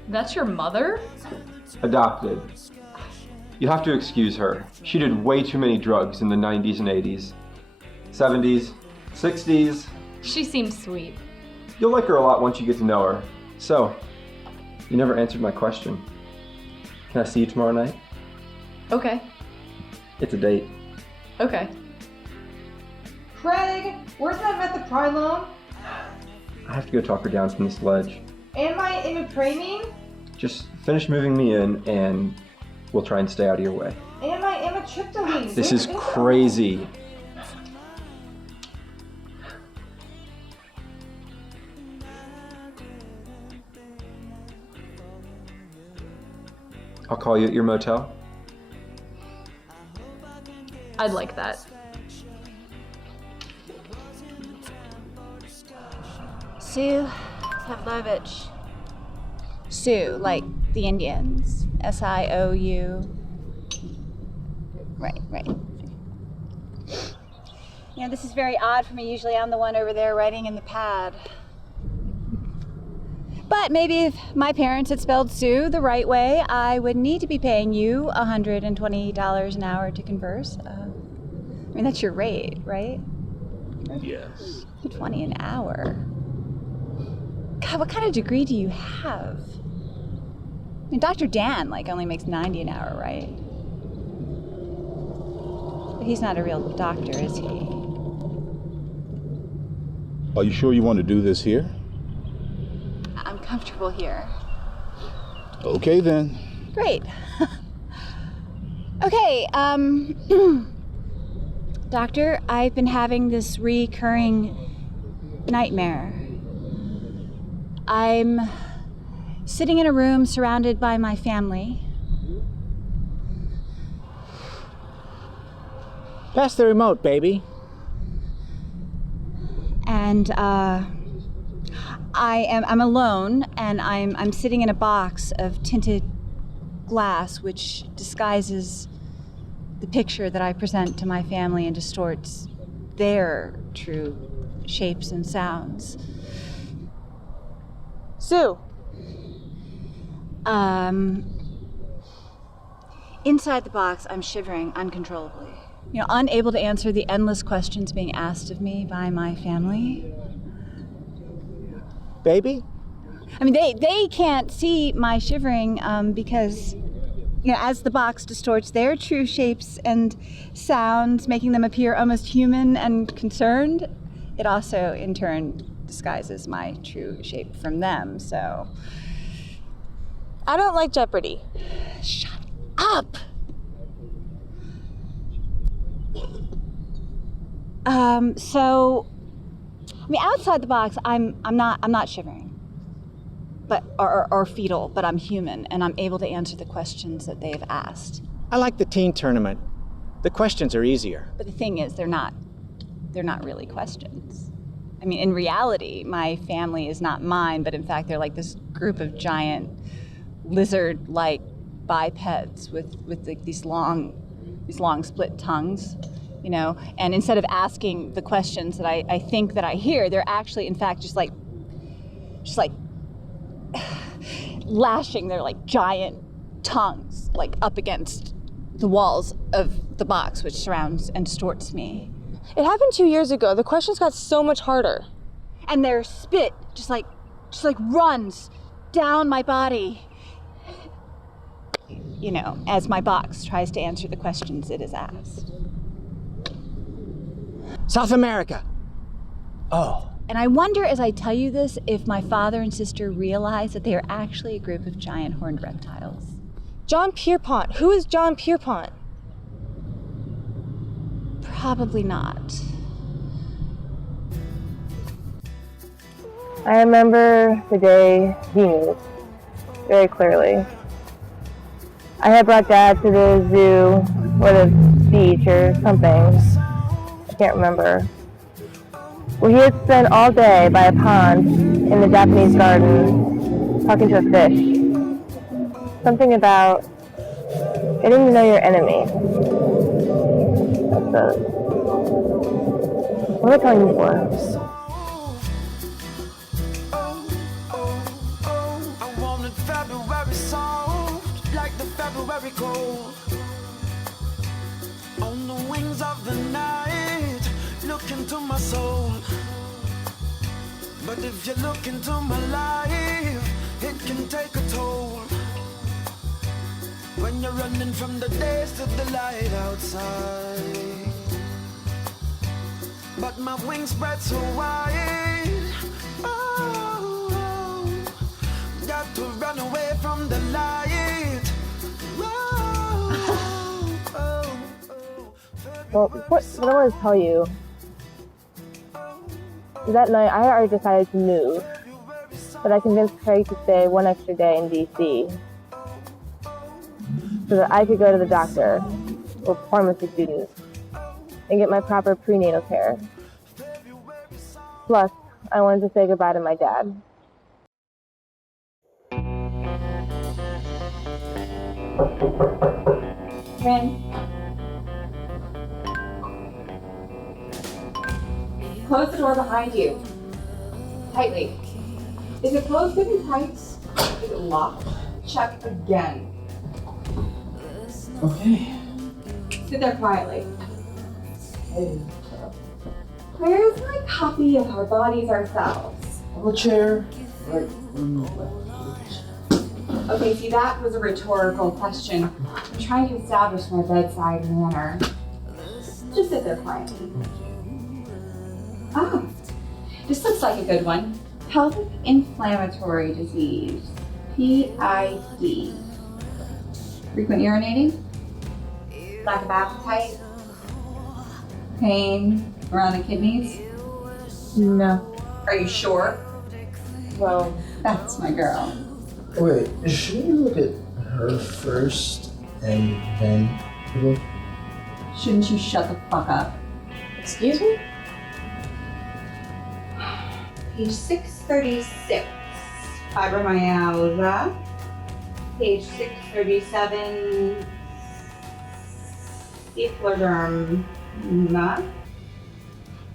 That's your mother? Adopted. You have to excuse her. She did way too many drugs in the 90s and 80s. 70s, 60s. She seems sweet. You'll like her a lot once you get to know her. So, you never answered my question. Can I see you tomorrow night? Okay. It's a date. Okay. Craig, where's that methylprilone? I have to go talk her down from this ledge. Am I imipramine? Just finish moving me in and we'll try and stay out of your way. Am I amitriptyline? This is crazy. I'll call you at your motel. I'd like that. Sue Pavlovich. Sioux, like the Indians. S-I-O-U. Right. Yeah, this is very odd for me. Usually I'm the one over there writing in the pad. But maybe if my parents had spelled Sue the right way, I would need to be paying you $120 an hour to converse. I mean, that's your rate, right? Yes. $20 an hour. God, what kind of degree do you have? I mean, Dr. Dan, only makes $90 an hour, right? But he's not a real doctor, is he? Are you sure you want to do this here? I'm comfortable here. Okay, then. Great. Okay, Doctor, I've been having this recurring nightmare. I'm sitting in a room surrounded by my family. Pass the remote, baby. And I'm alone, and I'm sitting in a box of tinted glass which disguises the picture that I present to my family and distorts their true shapes and sounds. Sue. Inside the box, I'm shivering uncontrollably. Unable to answer the endless questions being asked of me by my family. Baby? I mean, they can't see my shivering because, as the box distorts their true shapes and sounds, making them appear almost human and concerned, it also, in turn, disguises my true shape from them, so... I don't like Jeopardy. Shut up! Outside the box, I'm not shivering, but or fetal, but I'm human, and I'm able to answer the questions that they've asked. I like the teen tournament. The questions are easier. But the thing is, they're not really questions. I mean, in reality, my family is not mine, but in fact, they're like this group of giant lizard-like bipeds with these long split tongues. And instead of asking the questions that I think that I hear, they're actually, in fact, just like lashing their giant tongues up against the walls of the box, which surrounds and distorts me. It happened 2 years ago. The questions got so much harder. And their spit just runs down my body. As my box tries to answer the questions it is asked. South America. Oh, And I wonder, as I tell you this, if my father and sister realize that they are actually a group of giant horned reptiles. John Pierpont. Who is John Pierpont? Probably not. I remember the day he moved very clearly. I had brought Dad to the zoo or the beach or something. I can't remember. Where he had spent all day by a pond in the Japanese garden talking to a fish. Something about getting to know your enemy. What am I telling you for? I wanted February soft, like the February cold. On the wings of the night, look into my soul. But if you look into my life, it can take a toll. When you're running from the days to the light outside. But my wings spread so wide. Oh, got to run away from the light. Well, what I want to tell you is that night I already decided to move, but I convinced Craig to stay one extra day in D.C. so that I could go to the doctor or pharmacy student and get my proper prenatal care. Plus, I wanted to say goodbye to my dad. Ren. Close the door behind you. Tightly. Is it closed good and tight? Is it locked? Check again. Okay. Sit there quietly. Where's my copy of Our Bodies Ourselves? On the chair. Right. Okay, see, that was a rhetorical question. I'm trying to establish my bedside manner. Just sit there quietly. Ah, this looks like a good one. Pelvic inflammatory disease, PID. Frequent urinating? Lack of appetite? Pain around the kidneys? No. Are you sure? Well, that's my girl. Wait, shouldn't we look at her first and then look? Shouldn't you shut the fuck up? Excuse me? Page 636, fibromyalgia. Page 637, scleroderma.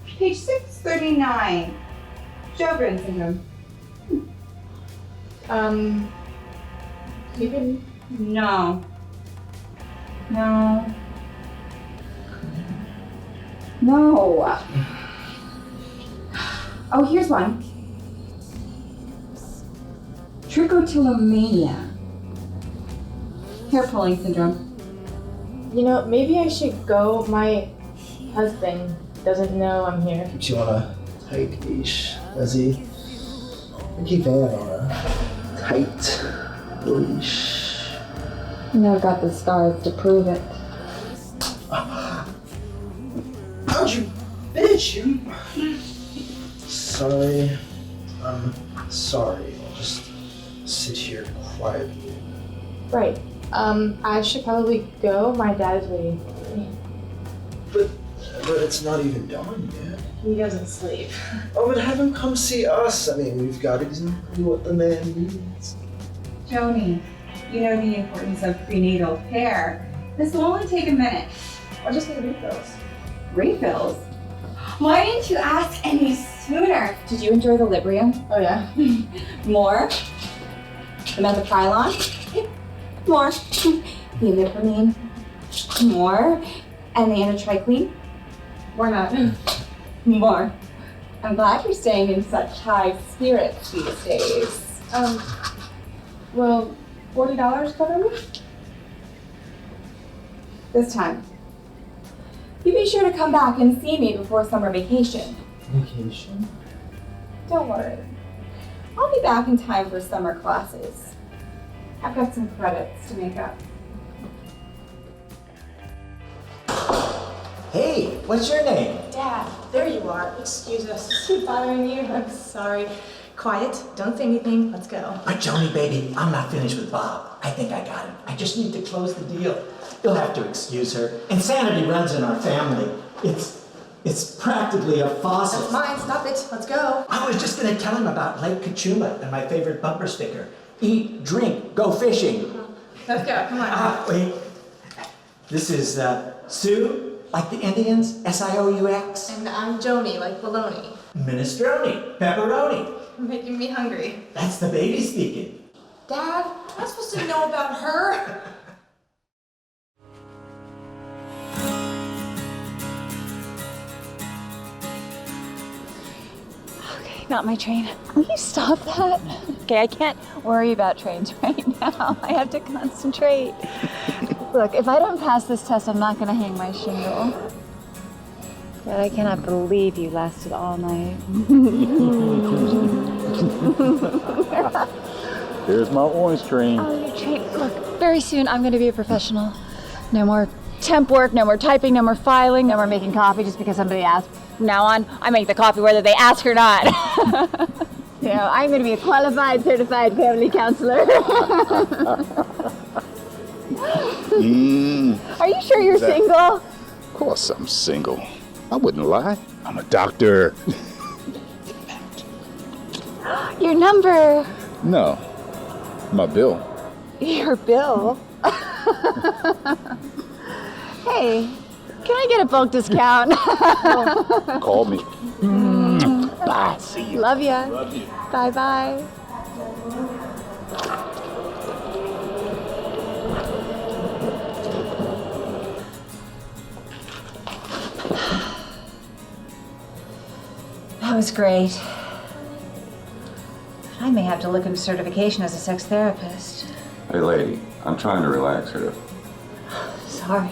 Page 639, Sjogren's syndrome. Stephen? No. No. No. Oh, here's one. Trichotillomania. Hair pulling syndrome. You know, maybe I should go. My husband doesn't know I'm here. Do you want a tight leash, does he? I keep an eye on a tight leash. You know, I've got the scars to prove it. How'd you, bitch? You. Sorry. I'm sorry. I'll just sit here quietly. Right. I should probably go. My dad is waiting for me. But it's not even dawn yet. He doesn't sleep. Oh, but have him come see us. I mean, we've got exactly what the man needs. Joni, you know the importance of prenatal care. This will only take a minute. I'll just need refills. Refills? Why didn't you ask any sooner? Did you enjoy the Librium? Oh yeah. More? The methaprilon? More. The imipramine? More. And the anatricline? Why not? More. I'm glad you're staying in such high spirits these days. Will $40 cover me? This time. You be sure to come back and see me before summer vacation. Vacation? Don't worry. I'll be back in time for summer classes. I've got some credits to make up. Hey, what's your name? Dad, there you are. Excuse us. Is he bothering you? I'm sorry. Quiet. Don't say anything. Let's go. But Joni, baby, I'm not finished with Bob. I think I got him. I just need to close the deal. You'll have to excuse her. Insanity runs in our family. It's practically a faucet. That's mine. Stop it. Let's go. I was just going to tell him about Lake Kachuma and my favorite bumper sticker. Eat, drink, go fishing. Let's go. Come on. Wait. This is Sue, like the Indians, S-I-O-U-X. And I'm Joni, like baloney. Minestrone, pepperoni. You're making me hungry. That's the baby speaking. Dad, am I supposed to know about her? Not my train. Will you stop that? Okay, I can't worry about trains right now. I have to concentrate. Look, if I don't pass this test, I'm not gonna hang my shingle. Dad, I cannot believe you lasted all night. Here's my orange train. Oh, your train. Look, very soon I'm gonna be a professional. No more temp work, no more typing, no more filing, no more making coffee just because somebody asked. From now on, I make the coffee whether they ask or not. You know, I'm going to be a qualified, certified family counselor. Are you sure you're single? Of course I'm single. I wouldn't lie. I'm a doctor. Your number. No, my bill. Your bill? Hey, can I get a bulk discount? Call me. Bye. See you. Love ya. Love you. Bye-bye. That was great. I may have to look into certification as a sex therapist. Hey lady, I'm trying to relax her. Sorry.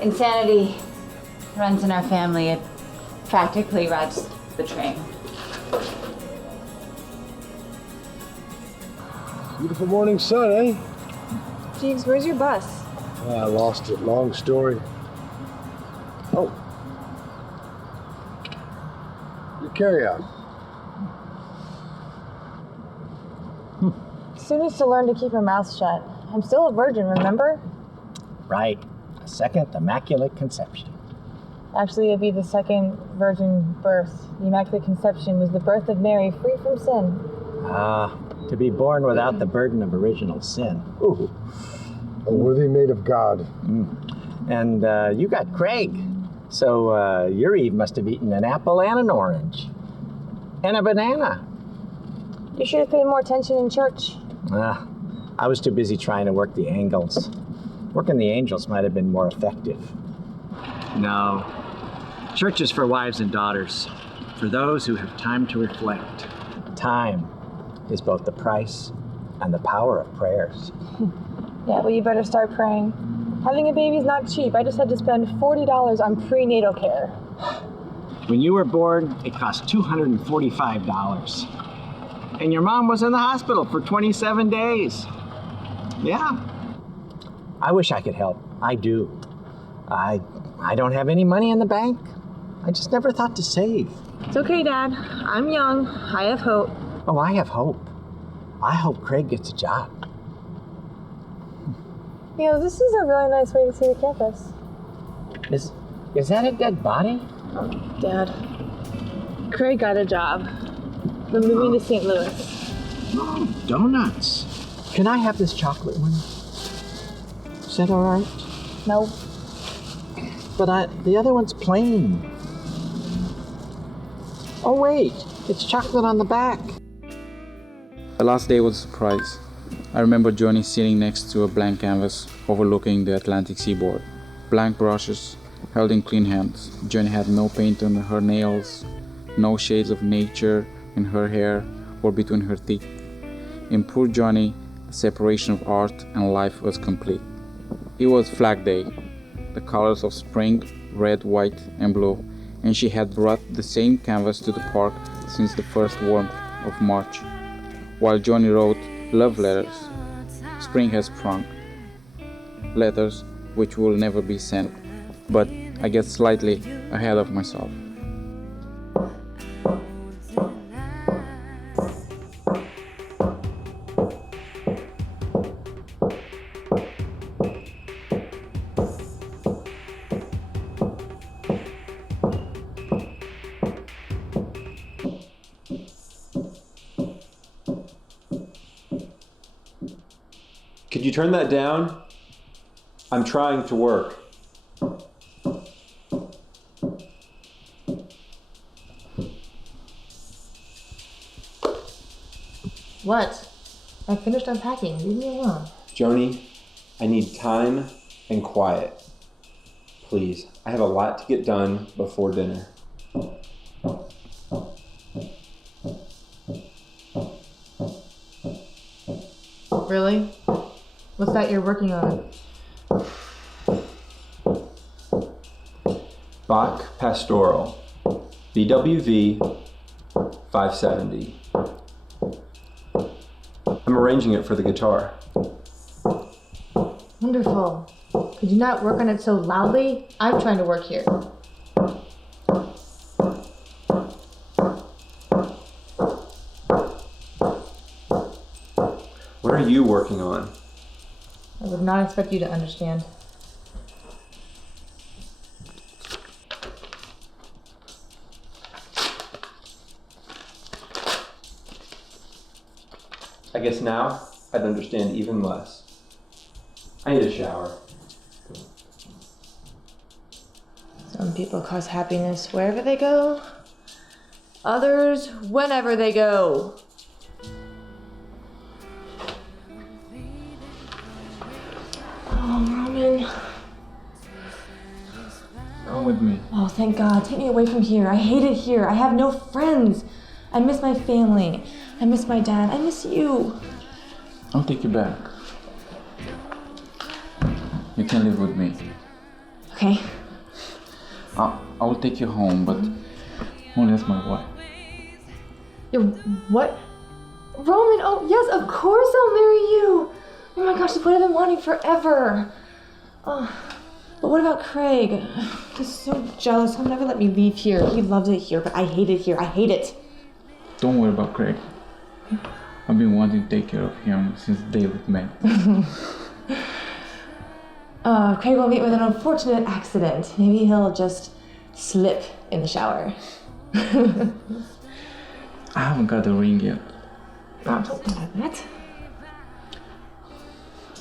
Insanity runs in our family. It practically rides the train. Beautiful morning sun, eh? Jeeves, where's your bus? I lost it. Long story. Oh. Your carry-out. Sue needs to learn to keep her mouth shut. I'm still a virgin, remember? Right. A second immaculate conception. Actually, it'd be the second virgin birth. The Immaculate Conception was the birth of Mary, free from sin. To be born without the burden of original sin. Ooh. A worthy maid of God. And you got Craig. So your Eve must have eaten an apple and an orange. And a banana. You should have paid more attention in church. I was too busy trying to work the angles. Working the angels might have been more effective. No. Church is for wives and daughters, for those who have time to reflect. Time is both the price and the power of prayers. Yeah, well, you better start praying. Having a baby is not cheap. I just had to spend $40 on prenatal care. When you were born, it cost $245. And your mom was in the hospital for 27 days. Yeah. I wish I could help. I do. I don't have any money in the bank. I just never thought to save. It's okay, Dad. I'm young. I have hope. Oh, I have hope. I hope Craig gets a job. You know, this is a really nice way to see the campus. Is that a dead body? Dad, Craig got a job. We're moving to St. Louis. Oh, donuts. Can I have this chocolate one? Is that all right? No. But the other one's plain. Oh, wait. It's chocolate on the back. The last day was a surprise. I remember Johnny sitting next to a blank canvas overlooking the Atlantic seaboard. Blank brushes held in clean hands. Johnny had no paint on her nails, no shades of nature in her hair or between her teeth. In poor Johnny, the separation of art and life was complete. It was Flag Day. The colors of spring, red, white, and blue, and she had brought the same canvas to the park since the first warmth of March. While Johnny wrote love letters, spring has sprung. Letters which will never be sent, but I get slightly ahead of myself. Could you turn that down? I'm trying to work. What? I finished unpacking. Leave me alone. Joni, I need time and quiet. Please, I have a lot to get done before dinner. Really? What's that you're working on? Bach Pastoral, BWV 570. I'm arranging it for the guitar. Wonderful. Could you not work on it so loudly? I'm trying to work here. What are you working on? I would not expect you to understand. I guess now I'd understand even less. I need a shower. Some people cause happiness wherever they go. Others, whenever they go. Oh, Roman. Come with me. Oh, thank God. Take me away from here. I hate it here. I have no friends. I miss my family. I miss my dad. I miss you. I'll take you back. You can live with me. Okay. I will take you home, but only as my wife. You're what? Roman, oh yes, of course I'll marry you. Oh my gosh, that's what I've been wanting forever. Oh, but what about Craig? He's so jealous. He'll never let me leave here. He loves it here, but I hate it here. I hate it. Don't worry about Craig. I've been wanting to take care of him since the day we met. Craig will meet with an unfortunate accident. Maybe he'll just slip in the shower. I haven't got the ring yet. Oh, don't do that.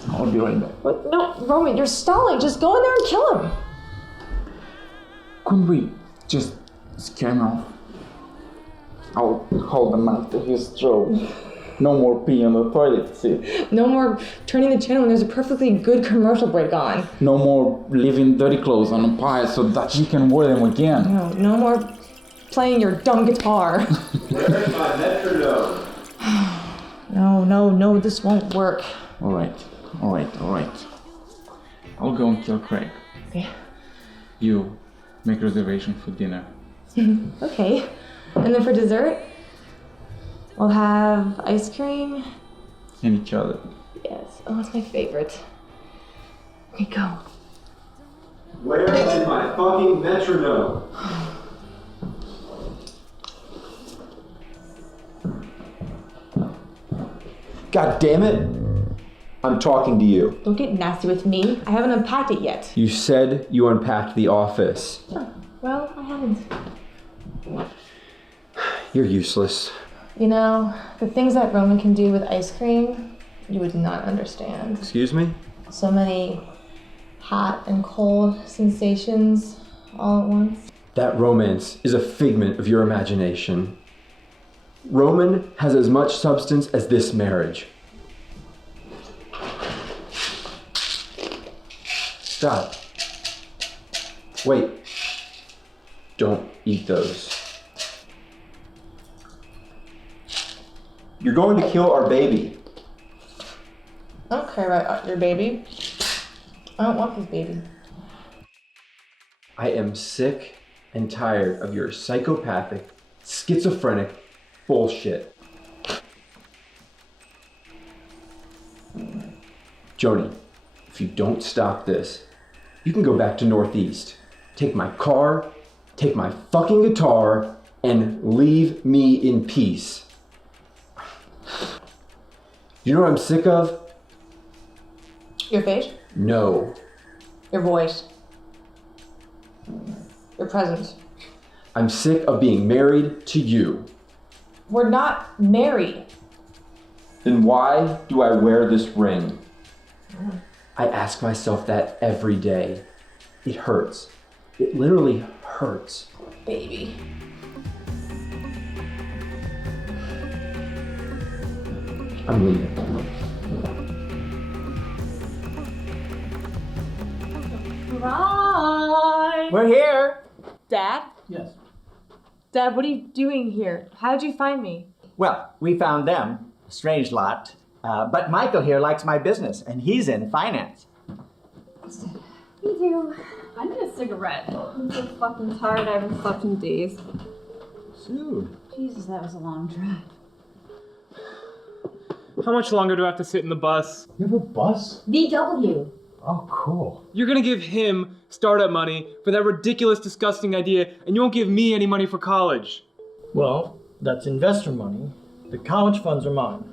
I'll be right back. What? No, Roman, you're stalling. Just go in there and kill him. Couldn't we just scare him off? I'll hold him after his stroke. No more pee on the toilet seat. No more turning the channel when there's a perfectly good commercial break on. No more leaving dirty clothes on a pile so that she can wear them again. No more playing your dumb guitar. Where's my metronome? No, this won't work. All right. I'll go and kill Craig. Okay. You make reservation for dinner. Okay. And then for dessert, we'll have ice cream. And each other. Yes. Oh, that's my favorite. Okay, go. Where is my fucking metronome? God damn it! I'm talking to you. Don't get nasty with me. I haven't unpacked it yet. You said you unpacked the office. Oh, well, I haven't. You're useless. You know, the things that Roman can do with ice cream, you would not understand. Excuse me? So many hot and cold sensations all at once. That romance is a figment of your imagination. Roman has as much substance as this marriage. Stop. Wait. Don't eat those. You're going to kill our baby. I don't care about your baby. I don't want this baby. I am sick and tired of your psychopathic, schizophrenic bullshit. Joni, if you don't stop this, you can go back to Northeast, take my car, take my fucking guitar, and leave me in peace. You know what I'm sick of? Your face? No. Your voice? Your presence? I'm sick of being married to you. We're not married. Then why do I wear this ring? I ask myself that every day. It hurts. It literally hurts. Baby. I'm leaving. Right. We're here. Dad? Yes. Dad, what are you doing here? How'd you find me? Well, we found them. A strange lot. But Michael here likes my business, and he's in finance. Me too. I need a cigarette. I'm so fucking tired. I haven't slept in days. Soon. Jesus, that was a long drive. How much longer do I have to sit in the bus? You have a bus? VW. Oh, cool. You're gonna give him startup money for that ridiculous, disgusting idea, and you won't give me any money for college. Well, that's investor money. The college funds are mine.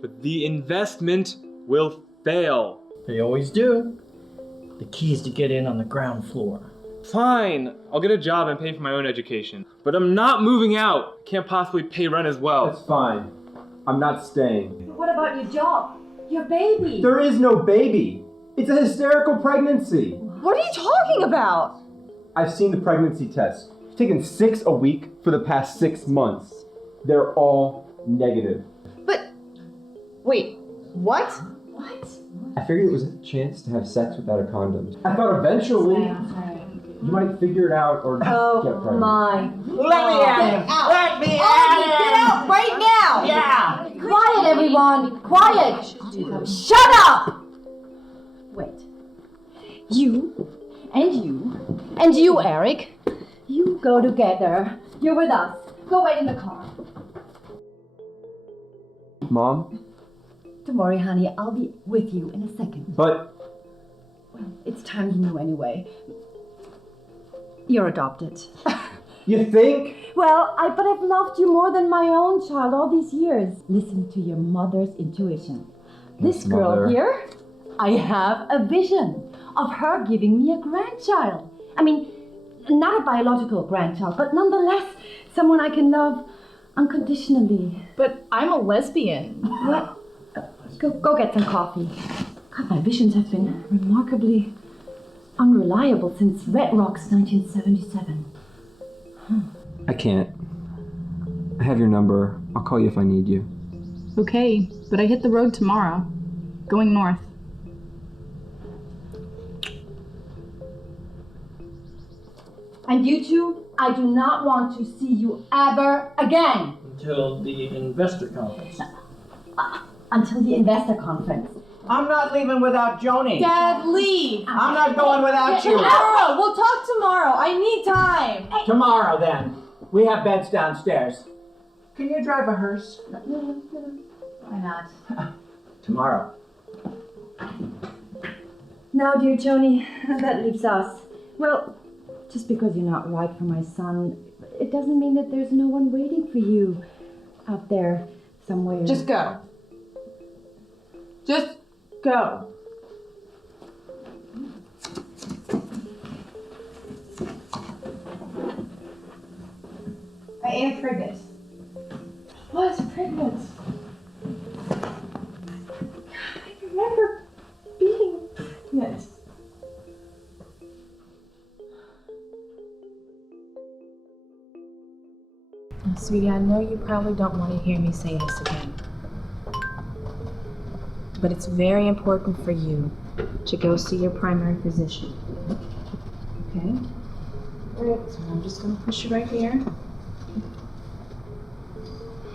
But the investment will fail. They always do. The key is to get in on the ground floor. Fine, I'll get a job and pay for my own education. But I'm not moving out. Can't possibly pay rent as well. That's fine. I'm not staying. What about your job? Your baby? There is no baby. It's a hysterical pregnancy. What are you talking about? I've seen the pregnancy tests. I've taken 6 a week for the past 6 months. They're all negative. But, wait, what? What? I figured it was a chance to have sex without a condom. I thought eventually you might figure it out or get pregnant. My. Let me at him! Let me at him! Get out right now! Yeah! Quiet, everyone! Quiet! Shut up! Wait. You, and you, Eric, you go together. You're with us. Go wait in the car. Mom? Don't worry, honey. I'll be with you in a second. But Well, it's time you knew anyway. You're adopted. you think? Well, but I've loved you more than my own child all these years. Listen to your mother's intuition. This girl Mother. here, I have a vision of her giving me a grandchild. I mean, not a biological grandchild, but nonetheless, someone I can love unconditionally. But I'm a lesbian. What? Go get some coffee. God, my visions have been remarkably unreliable since Red Rocks 1977. I can't. I have your number. I'll call you if I need you. Okay, but I hit the road tomorrow. Going north. And you two, I do not want to see you ever again. Until the investor conference. Until the investor conference. I'm not leaving without Joni. Dad, leave! I'm not going without you. Tomorrow! We'll talk tomorrow. I need time. Tomorrow, then. We have beds downstairs. Can you drive a hearse? Why not? Tomorrow. Now, dear Joni, that leaves us. Well, just because you're not right for my son, it doesn't mean that there's no one waiting for you out there somewhere. Just go. Just go. I am pregnant. Was pregnant. I remember being pregnant. Sweetie, I know you probably don't want to hear me say this again. But it's very important for you to go see your primary physician. Okay? Alright, so I'm just gonna push you right here.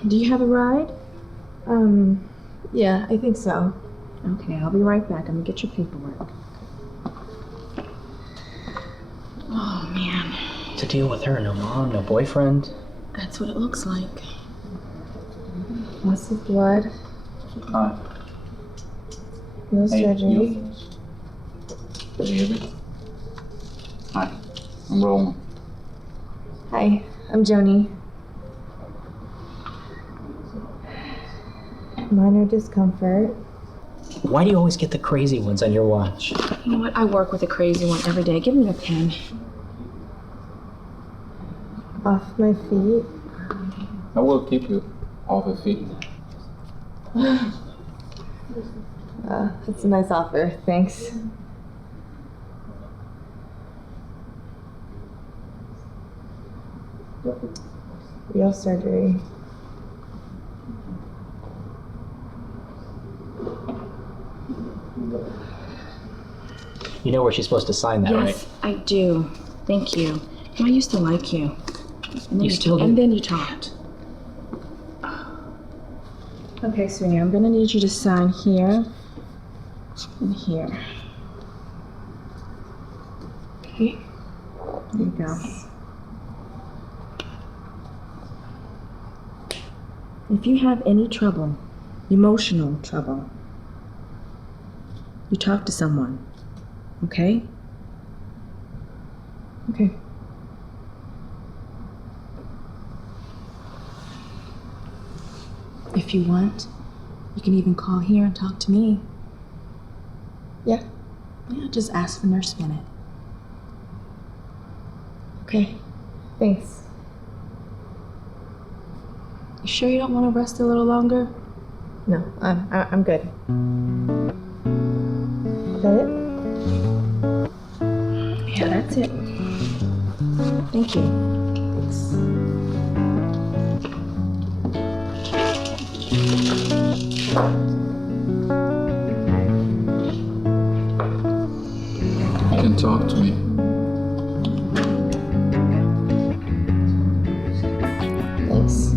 Do you have a ride? Yeah, I think so. Okay, I'll be right back. I'm gonna get your paperwork. Oh, man. to deal with her. No mom, no boyfriend. That's what it looks like. Lots of blood. Hi. No Hey, surgery. you. Did you hear me? Hi, I'm Roman. Hi, I'm Joni. Minor discomfort. Why do you always get the crazy ones on your watch? You know what? I work with a crazy one every day. Give me a pen. Off my feet. I will keep you off your feet. That's a nice offer. Thanks. Real surgery. You know where she's supposed to sign that, right? Yes, I do. Thank you. I used to like you. And then You still do? And then you talked. Okay, sweetie, I'm gonna need you to sign here and here. Okay. There you go. If you have any trouble, emotional trouble, you talk to someone, okay? Okay. If you want, you can even call here and talk to me. Yeah? Yeah, just ask for Nurse Bennett. Okay. Thanks. You sure you don't want to rest a little longer? No, I'm good. Is that it? Yeah, that's it. Thank you. Thanks. You can talk to me. Thanks.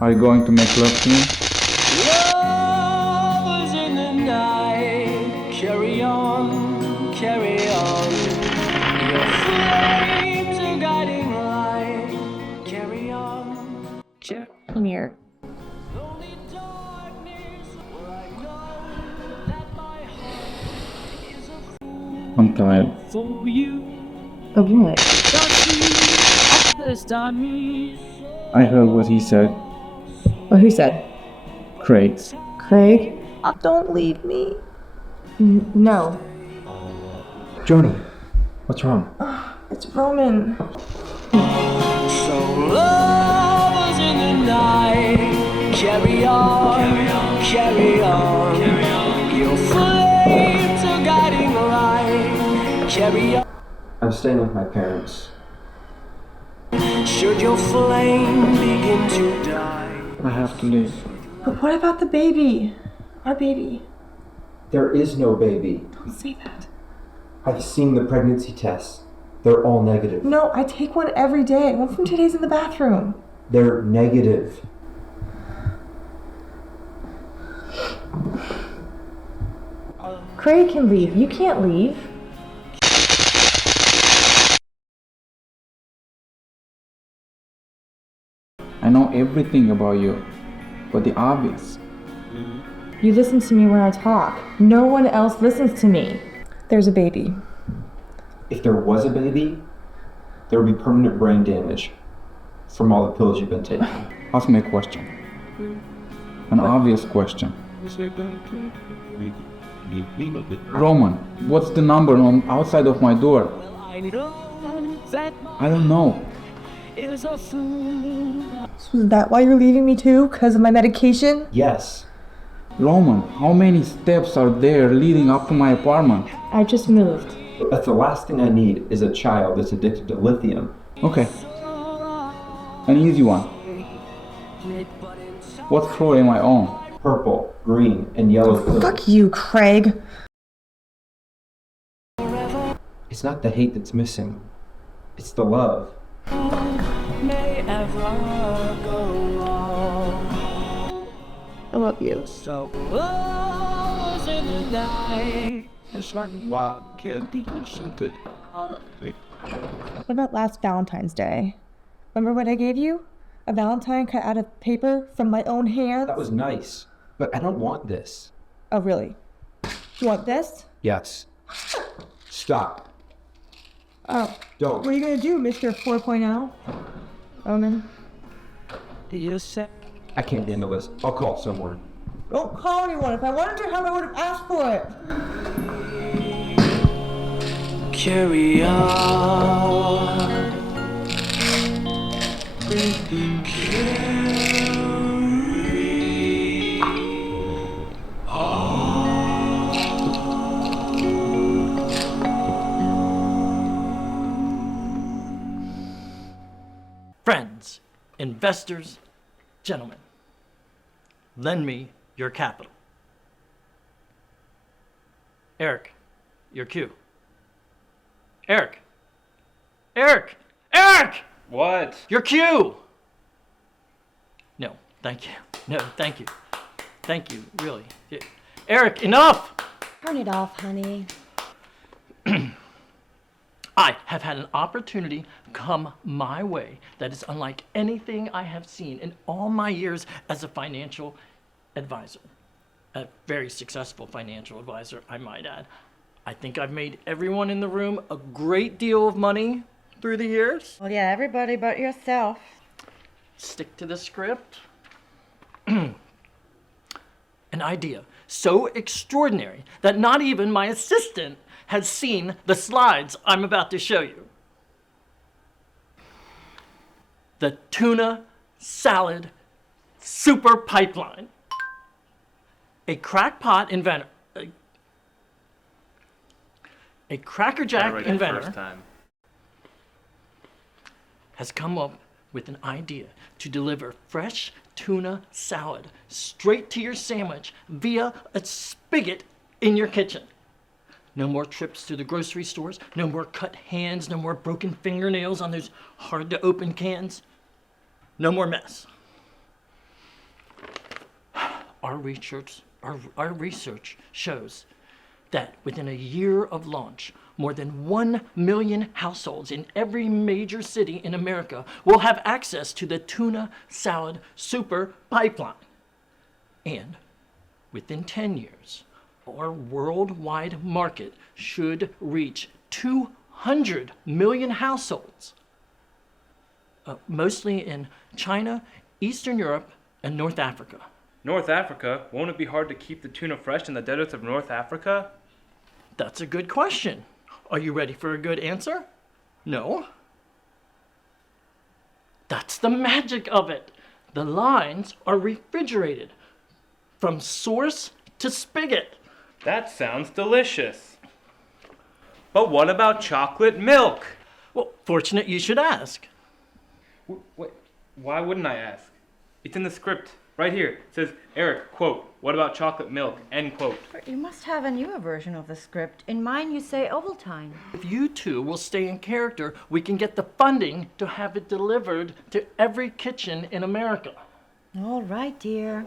Are you going to make love to me? Lovers in the night, carry on, carry on. Your flames are guiding light, carry on. Come here. I'm tired. For you, Of what? this time. I heard what he said. Well, who said? Craig. Craig? Don't leave me. No. Joni, what's wrong? It's Roman. So lovers in the night, carry on, carry on. Your flames are guiding light, carry on. I'm staying with my parents. Should your flame begin to die? I have to leave. But what about the baby? Our baby. There is no baby. Don't say that. I've seen the pregnancy tests. They're all negative. No, I take one every day. One from today's in the bathroom. They're negative. Craig can leave. You can't leave. I know everything about you, but the obvious. You listen to me when I talk. No one else listens to me. There's a baby. If there was a baby, there would be permanent brain damage from all the pills you've been taking. Ask me a question. An obvious question. Roman, what's the number on outside of my door? I don't know. So is that why you're leaving me too? Because of my medication? Yes. Roman, how many steps are there leading up to my apartment? I just moved. That's the last thing I need is a child that's addicted to lithium. Okay. An easy one. What color am I on? Purple, green, and yellow. Fuck you, Craig. It's not the hate that's missing. It's the love. May ever go wrong. I love you. So close in the night. It's like wild kid something. What about last Valentine's Day? Remember what I gave you? A Valentine cut out of paper from my own hands? That was nice, but I don't want this. Oh, really? You want this? Yes. Stop. Oh. Don't. What are you gonna do, Mr. 4.0? Omen? Do you say? I can't handle this. I'll call someone. Don't call anyone. If I wanted to have, I would have asked for it. Carry on. Friends, investors, gentlemen, lend me your capital. Eric, your cue. Eric! Eric! Eric! What? Your cue! No, thank you. No, thank you. Thank you, really. Eric, enough! Turn it off, honey. I have had an opportunity come my way that is unlike anything I have seen in all my years as a financial advisor. A very successful financial advisor, I might add. I think I've made everyone in the room a great deal of money through the years. Well, yeah, everybody but yourself. Stick to the script. An idea so extraordinary that not even my assistant has seen the slides I'm about to show you. The tuna salad super pipeline. A crackpot inventor, a crackerjack inventor has come up with an idea to deliver fresh tuna salad straight to your sandwich via a spigot in your kitchen. No more trips to the grocery stores, no more cut hands, no more broken fingernails on those hard to open cans. No more mess. Our research shows that within a year of launch, more than 1 million households in every major city in America will have access to the tuna salad super pipeline. And within 10 years, our worldwide market should reach 200 million households, mostly in China, Eastern Europe, and North Africa. North Africa? Won't it be hard to keep the tuna fresh in the deserts of North Africa? That's a good question. Are you ready for a good answer? No? That's the magic of it. The lines are refrigerated from source to spigot. That sounds delicious. But what about chocolate milk? Well, fortunate you should ask. Wait, why wouldn't I ask? It's in the script, right here. It says, Eric, quote, what about chocolate milk, end quote. But you must have a newer version of the script. In mine, you say Ovaltine. If you two will stay in character, we can get the funding to have it delivered to every kitchen in America. All right, dear.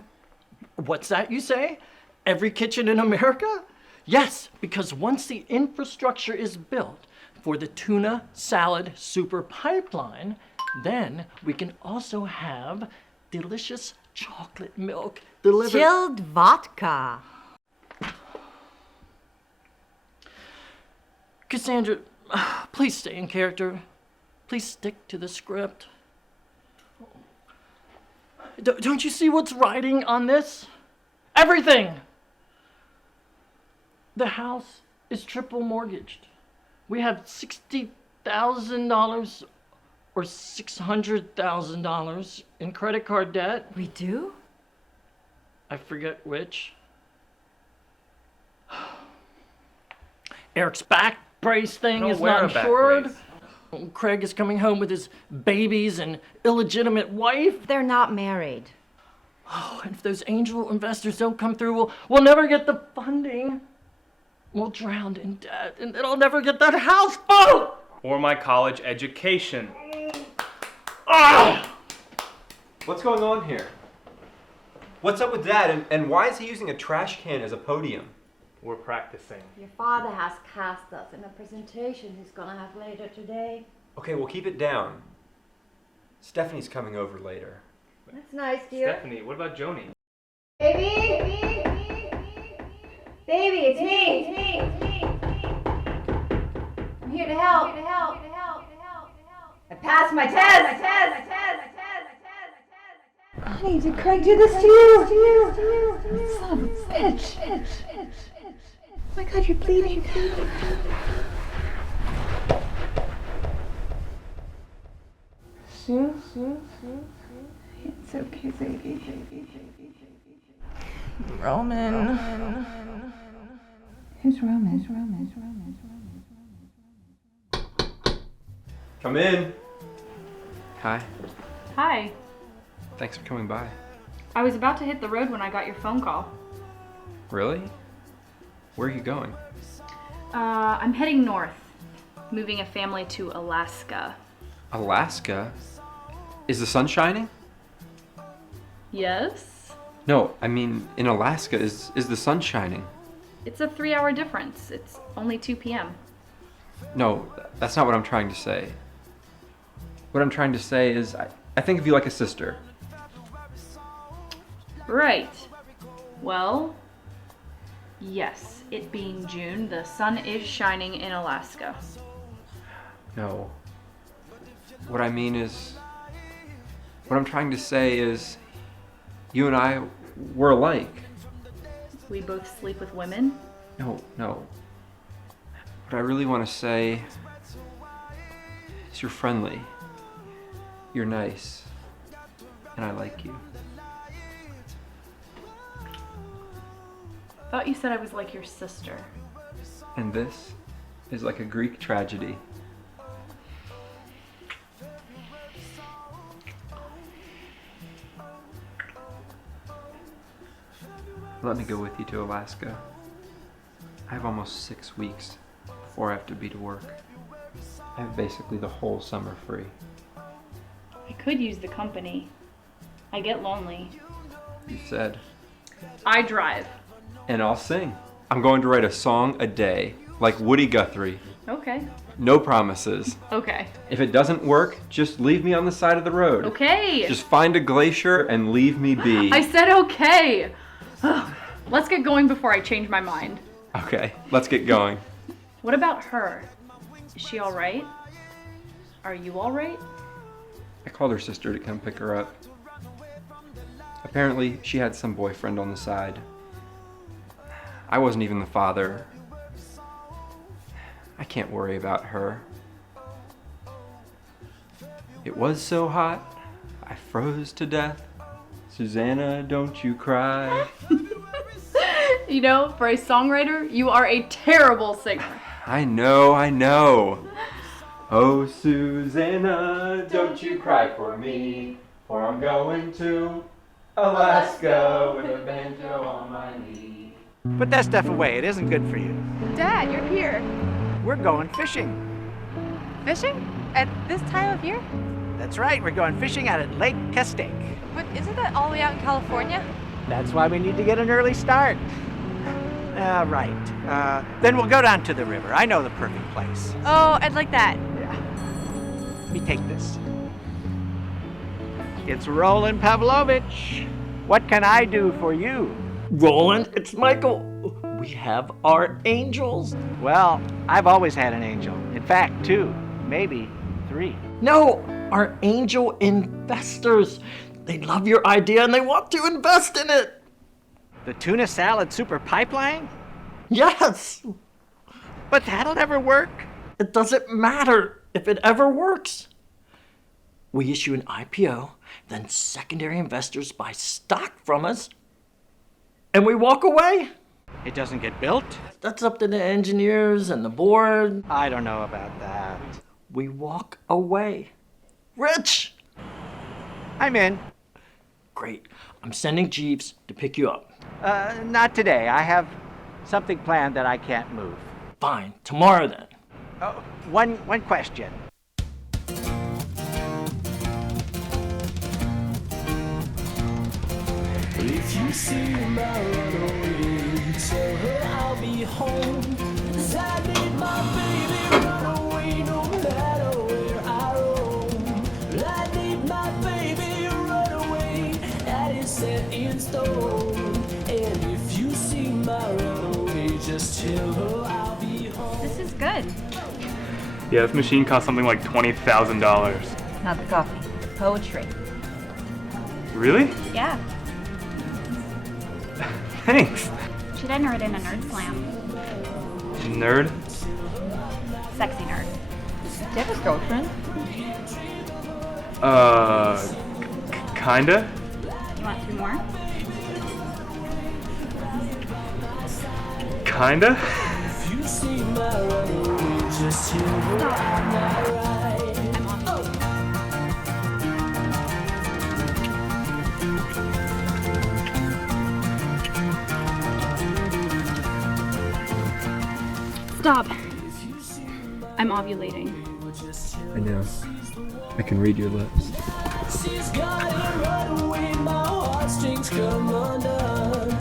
What's that you say? Every kitchen in America? Yes, because once the infrastructure is built for the tuna salad super pipeline, then we can also have delicious chocolate milk delivered. Chilled vodka. Cassandra, please stay in character. Please stick to the script. Don't you see what's riding on this? Everything! The house is triple mortgaged. We have $60,000 or $600,000 in credit card debt. We do? I forget which. Eric's back brace thing is not insured. Craig is coming home with his babies and illegitimate wife. They're not married. Oh, and if those angel investors don't come through, we'll never get the funding. We'll drown in debt, and then I'll never get that houseboat! Or my college education. Ah! What's going on here? What's up with Dad, and why is he using a trash can as a podium? We're practicing. Your father has cast us in a presentation he's gonna have later today. Okay, we'll keep it down. Stephanie's coming over later. That's nice, dear. Stephanie, what about Joni? Baby, it's me. I'm here to help. I passed my test. Honey, did Craig do this to you? Son of a bitch. Oh my God, you're bleeding. Sue. It's okay, baby. Roman. Who's Roman? Come in. Hi. Hi. Thanks for coming by. I was about to hit the road when I got your phone call. Really? Where are you going? I'm heading north, moving a family to Alaska. Alaska? Is the sun shining? Yes? No, I mean, in Alaska, is the sun shining? It's a 3-hour difference. It's only 2 p.m. No, that's not what I'm trying to say. What I'm trying to say is, I think of you like a sister. Right. Well, yes, it being June, the sun is shining in Alaska. No. What I mean is, what I'm trying to say is, you and I, we're alike. We both sleep with women? No. What I really want to say is you're friendly. You're nice. And I like you. Thought you said I was like your sister. And this is like a Greek tragedy. Let me go with you to Alaska. I have almost 6 weeks before I have to be to work. I have basically the whole summer free. I could use the company. I get lonely. You said. I drive. And I'll sing. I'm going to write a song a day, like Woody Guthrie. Okay. No promises. Okay. If it doesn't work, just leave me on the side of the road. Okay. Just find a glacier and leave me be. I said okay. Let's get going before I change my mind. Okay, let's get going. What about her? Is she all right? Are you all right? I called her sister to come pick her up. Apparently, she had some boyfriend on the side. I wasn't even the father. I can't worry about her. It was so hot, I froze to death. Susanna, don't you cry. You know, for a songwriter, you are a terrible singer. I know. Oh, Susanna, don't you cry for me, for I'm going to Alaska with a banjo on my knee. Put that stuff away. It isn't good for you. Dad, you're here. We're going fishing. Fishing? At this time of year? That's right. We're going fishing out at Lake Castaic. But isn't that all the way out in California? That's why we need to get an early start. Right. Then we'll go down to the river. I know the perfect place. Oh, I'd like that. Let me take this. It's Roland Pavlovich. What can I do for you? Roland, it's Michael. We have our angels. Well, I've always had an angel. In fact, 2, maybe 3. No, our angel investors. They love your idea and they want to invest in it. The tuna salad super pipeline? Yes. But that'll never work. It doesn't matter if it ever works. We issue an IPO, then secondary investors buy stock from us, and we walk away. It doesn't get built? That's up to the engineers and the board. I don't know about that. we walk away. Rich! I'm in. Great. I'm sending Jeeves to pick you up. Not today. I have something planned that I can't move. Fine. Tomorrow then. One question. If you see my runaway, tell her I'll be home. 'Cause I need my baby run away no matter where I roam. I need my baby run away, that is set in stone. And if you see my runaway, just tell her I'll be home. This is good. Yeah, this machine costs something like $20,000. Not the coffee. Poetry. Really? Yeah. Thanks. Should enter it in a nerd slam. Nerd? Sexy nerd. Do you have a girlfriend? Kinda? You want 3 more? Kinda? If you see my runaway, just tell her I'm not right. Stop. I'm ovulating. I know. I can read your lips. She's gotta run away, my heartstrings come undone.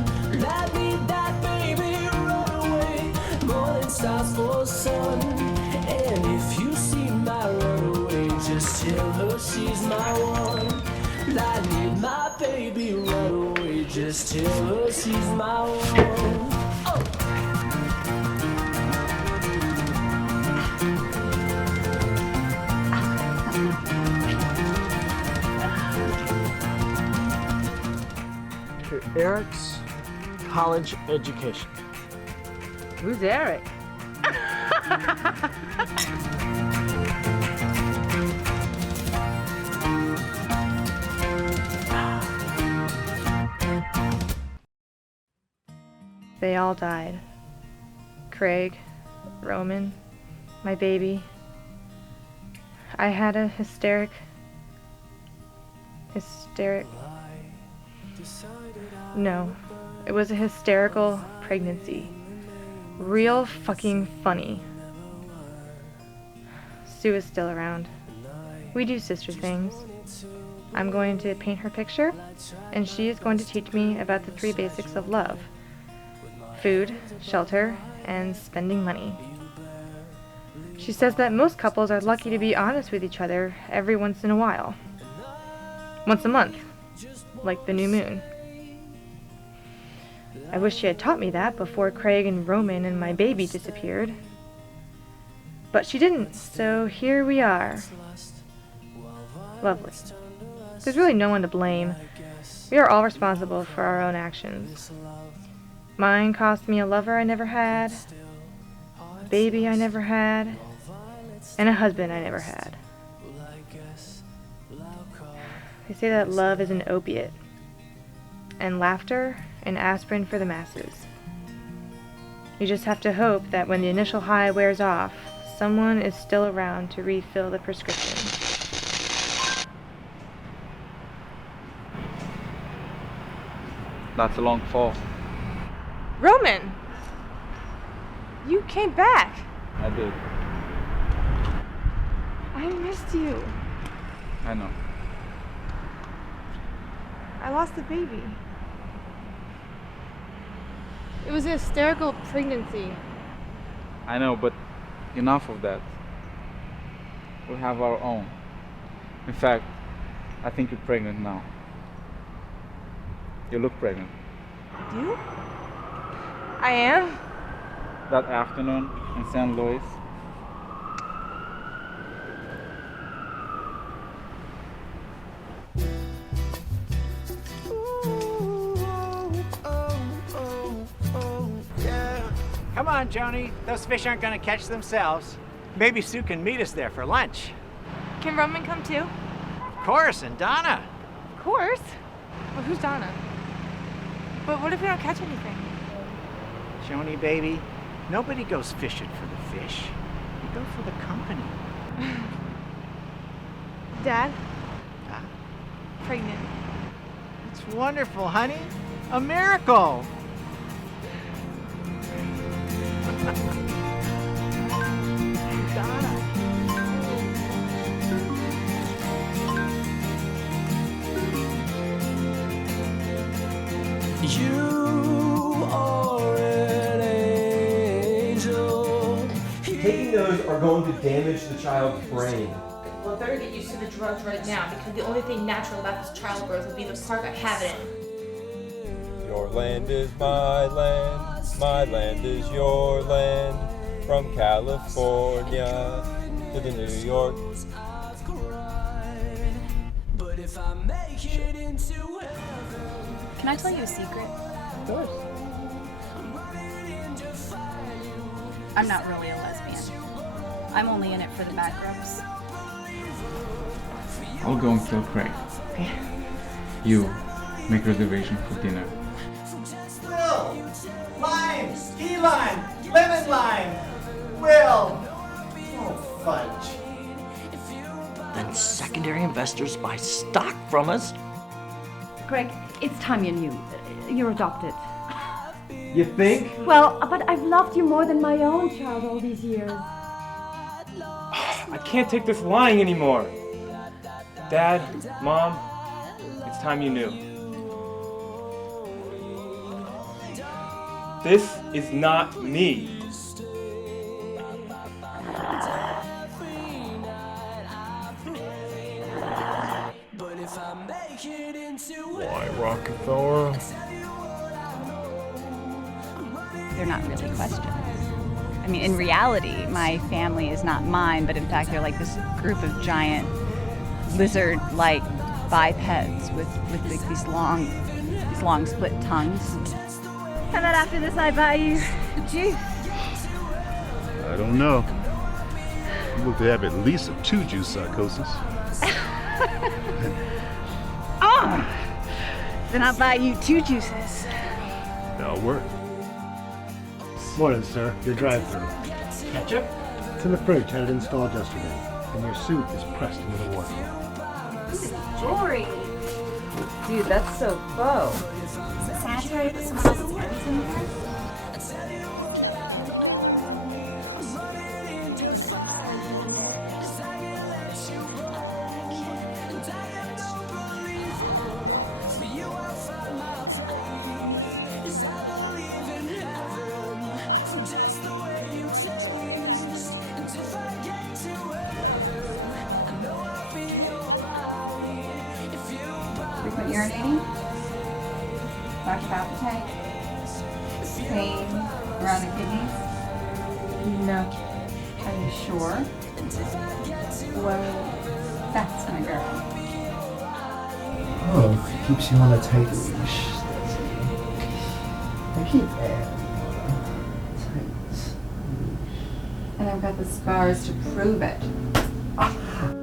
I need that baby run away, morning stars for sun. And if you see my runaway, just tell her she's my one. I need my baby run away, just tell her she's my one. To Eric's college education. Who's Eric? They all died. Craig, Roman, my baby. I had a hysteric. No, it was a hysterical pregnancy. Real fucking funny. Sue is still around. We do sister things. I'm going to paint her picture, and she is going to teach me about the 3 basics of love: food, shelter, and spending money. She says that most couples are lucky to be honest with each other every once in a while. Once a month, like the new moon. I wish she had taught me that before Craig and Roman and my baby disappeared. But she didn't, so here we are. Lovely. There's really no one to blame. We are all responsible for our own actions. Mine cost me a lover I never had, a baby I never had, and a husband I never had. They say that love is an opiate, and laughter an aspirin for the masses. You just have to hope that when the initial high wears off, someone is still around to refill the prescription. That's a long fall. Roman! You came back! I did. I missed you. I know. I lost the baby. It was a hysterical pregnancy. I know, but enough of that. We have our own. In fact, I think you're pregnant now. You look pregnant. You? I am? That afternoon in St. Louis, Come on, Joni. Those fish aren't going to catch themselves. Maybe Sue can meet us there for lunch. Can Roman come too? Of course, and Donna. Of course. Well, who's Donna? But what if we don't catch anything? Joni, baby, nobody goes fishing for the fish. You go for the company. Dad? Pregnant. It's wonderful, honey. A miracle. You are an angel. Taking those are going to damage the child's brain. Well, I better get used to the drugs right now because the only thing natural about this childbirth would be the park I have it in. Your land is my land is your land. From California to the New York. But if I make it into heaven. Can I tell you a secret? Of course. I'm not really a lesbian. I'm only in it for the bad grubs. I'll go and kill Craig. You make reservation for dinner. Will! Lime! Key lime! Lemon lime! Will! Oh, fudge. Then secondary investors buy stock from us? Greg, it's time you knew. You're adopted. You think? Well, but I've loved you more than my own child all these years. I can't take this lying anymore. Dad, Mom, it's time you knew. This is not me. Why, Rockefeller? They're not really questions. I mean, in reality, my family is not mine, but in fact, they're like this group of giant lizard-like bipeds with like these long split tongues. How about after this I buy you juice? I don't know. You look to have at least 2 juice psychosis. Then I'll buy you 2 juices. That'll work. Morning, sir. Your drive-thru. Ketchup? It's in the fridge. Had it installed yesterday. And your suit is pressed into the wardrobe. This is jewelry. Dude, that's so faux. Is it sanitary to put someone else's earrings in there? Frequent urinating? Lack of appetite? Pain around the kidneys? No. Are you sure? Well, that's my girl. Oh, keeps you on a tight leash. I keep adding tight. And I've got the scars to prove it.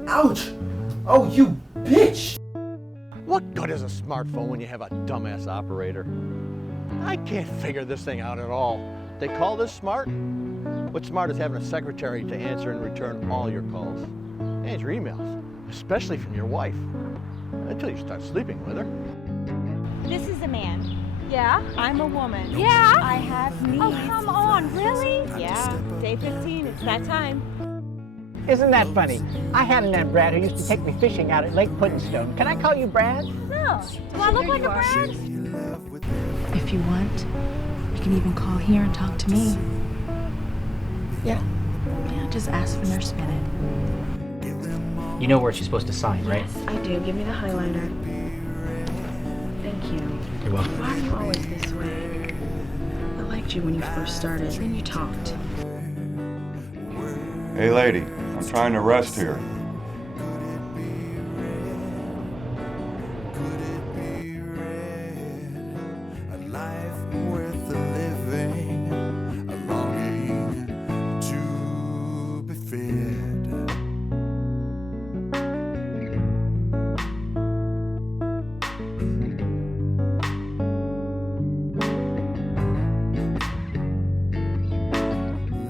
Ouch! Oh, you bitch! What good is a smartphone when you have a dumbass operator? I can't figure this thing out at all. They call this smart? What's smart is having a secretary to answer and return all your calls. And your emails, especially from your wife. Until you start sleeping with her. This is a man. Yeah? I'm a woman. Yeah? I have needs. Oh, come on, really? Yeah, day 15, it's that time. Isn't that funny? I had an Aunt Brad who used to take me fishing out at Lake Puddingstone. Can I call you Brad? No. Do I look like a Brad? If you want, you can even call here and talk to me. Yeah. Yeah, just ask for Nurse Bennett. You know where she's supposed to sign, right? Yes, I do. Give me the highlighter. Thank you. You're welcome. Why are you always this way? I liked you when you first started, then you talked. Hey lady, I'm trying to rest here.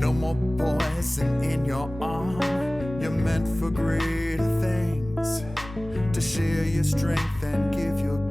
No more poison in your arm. Your meant for greater things, to share your strength and give your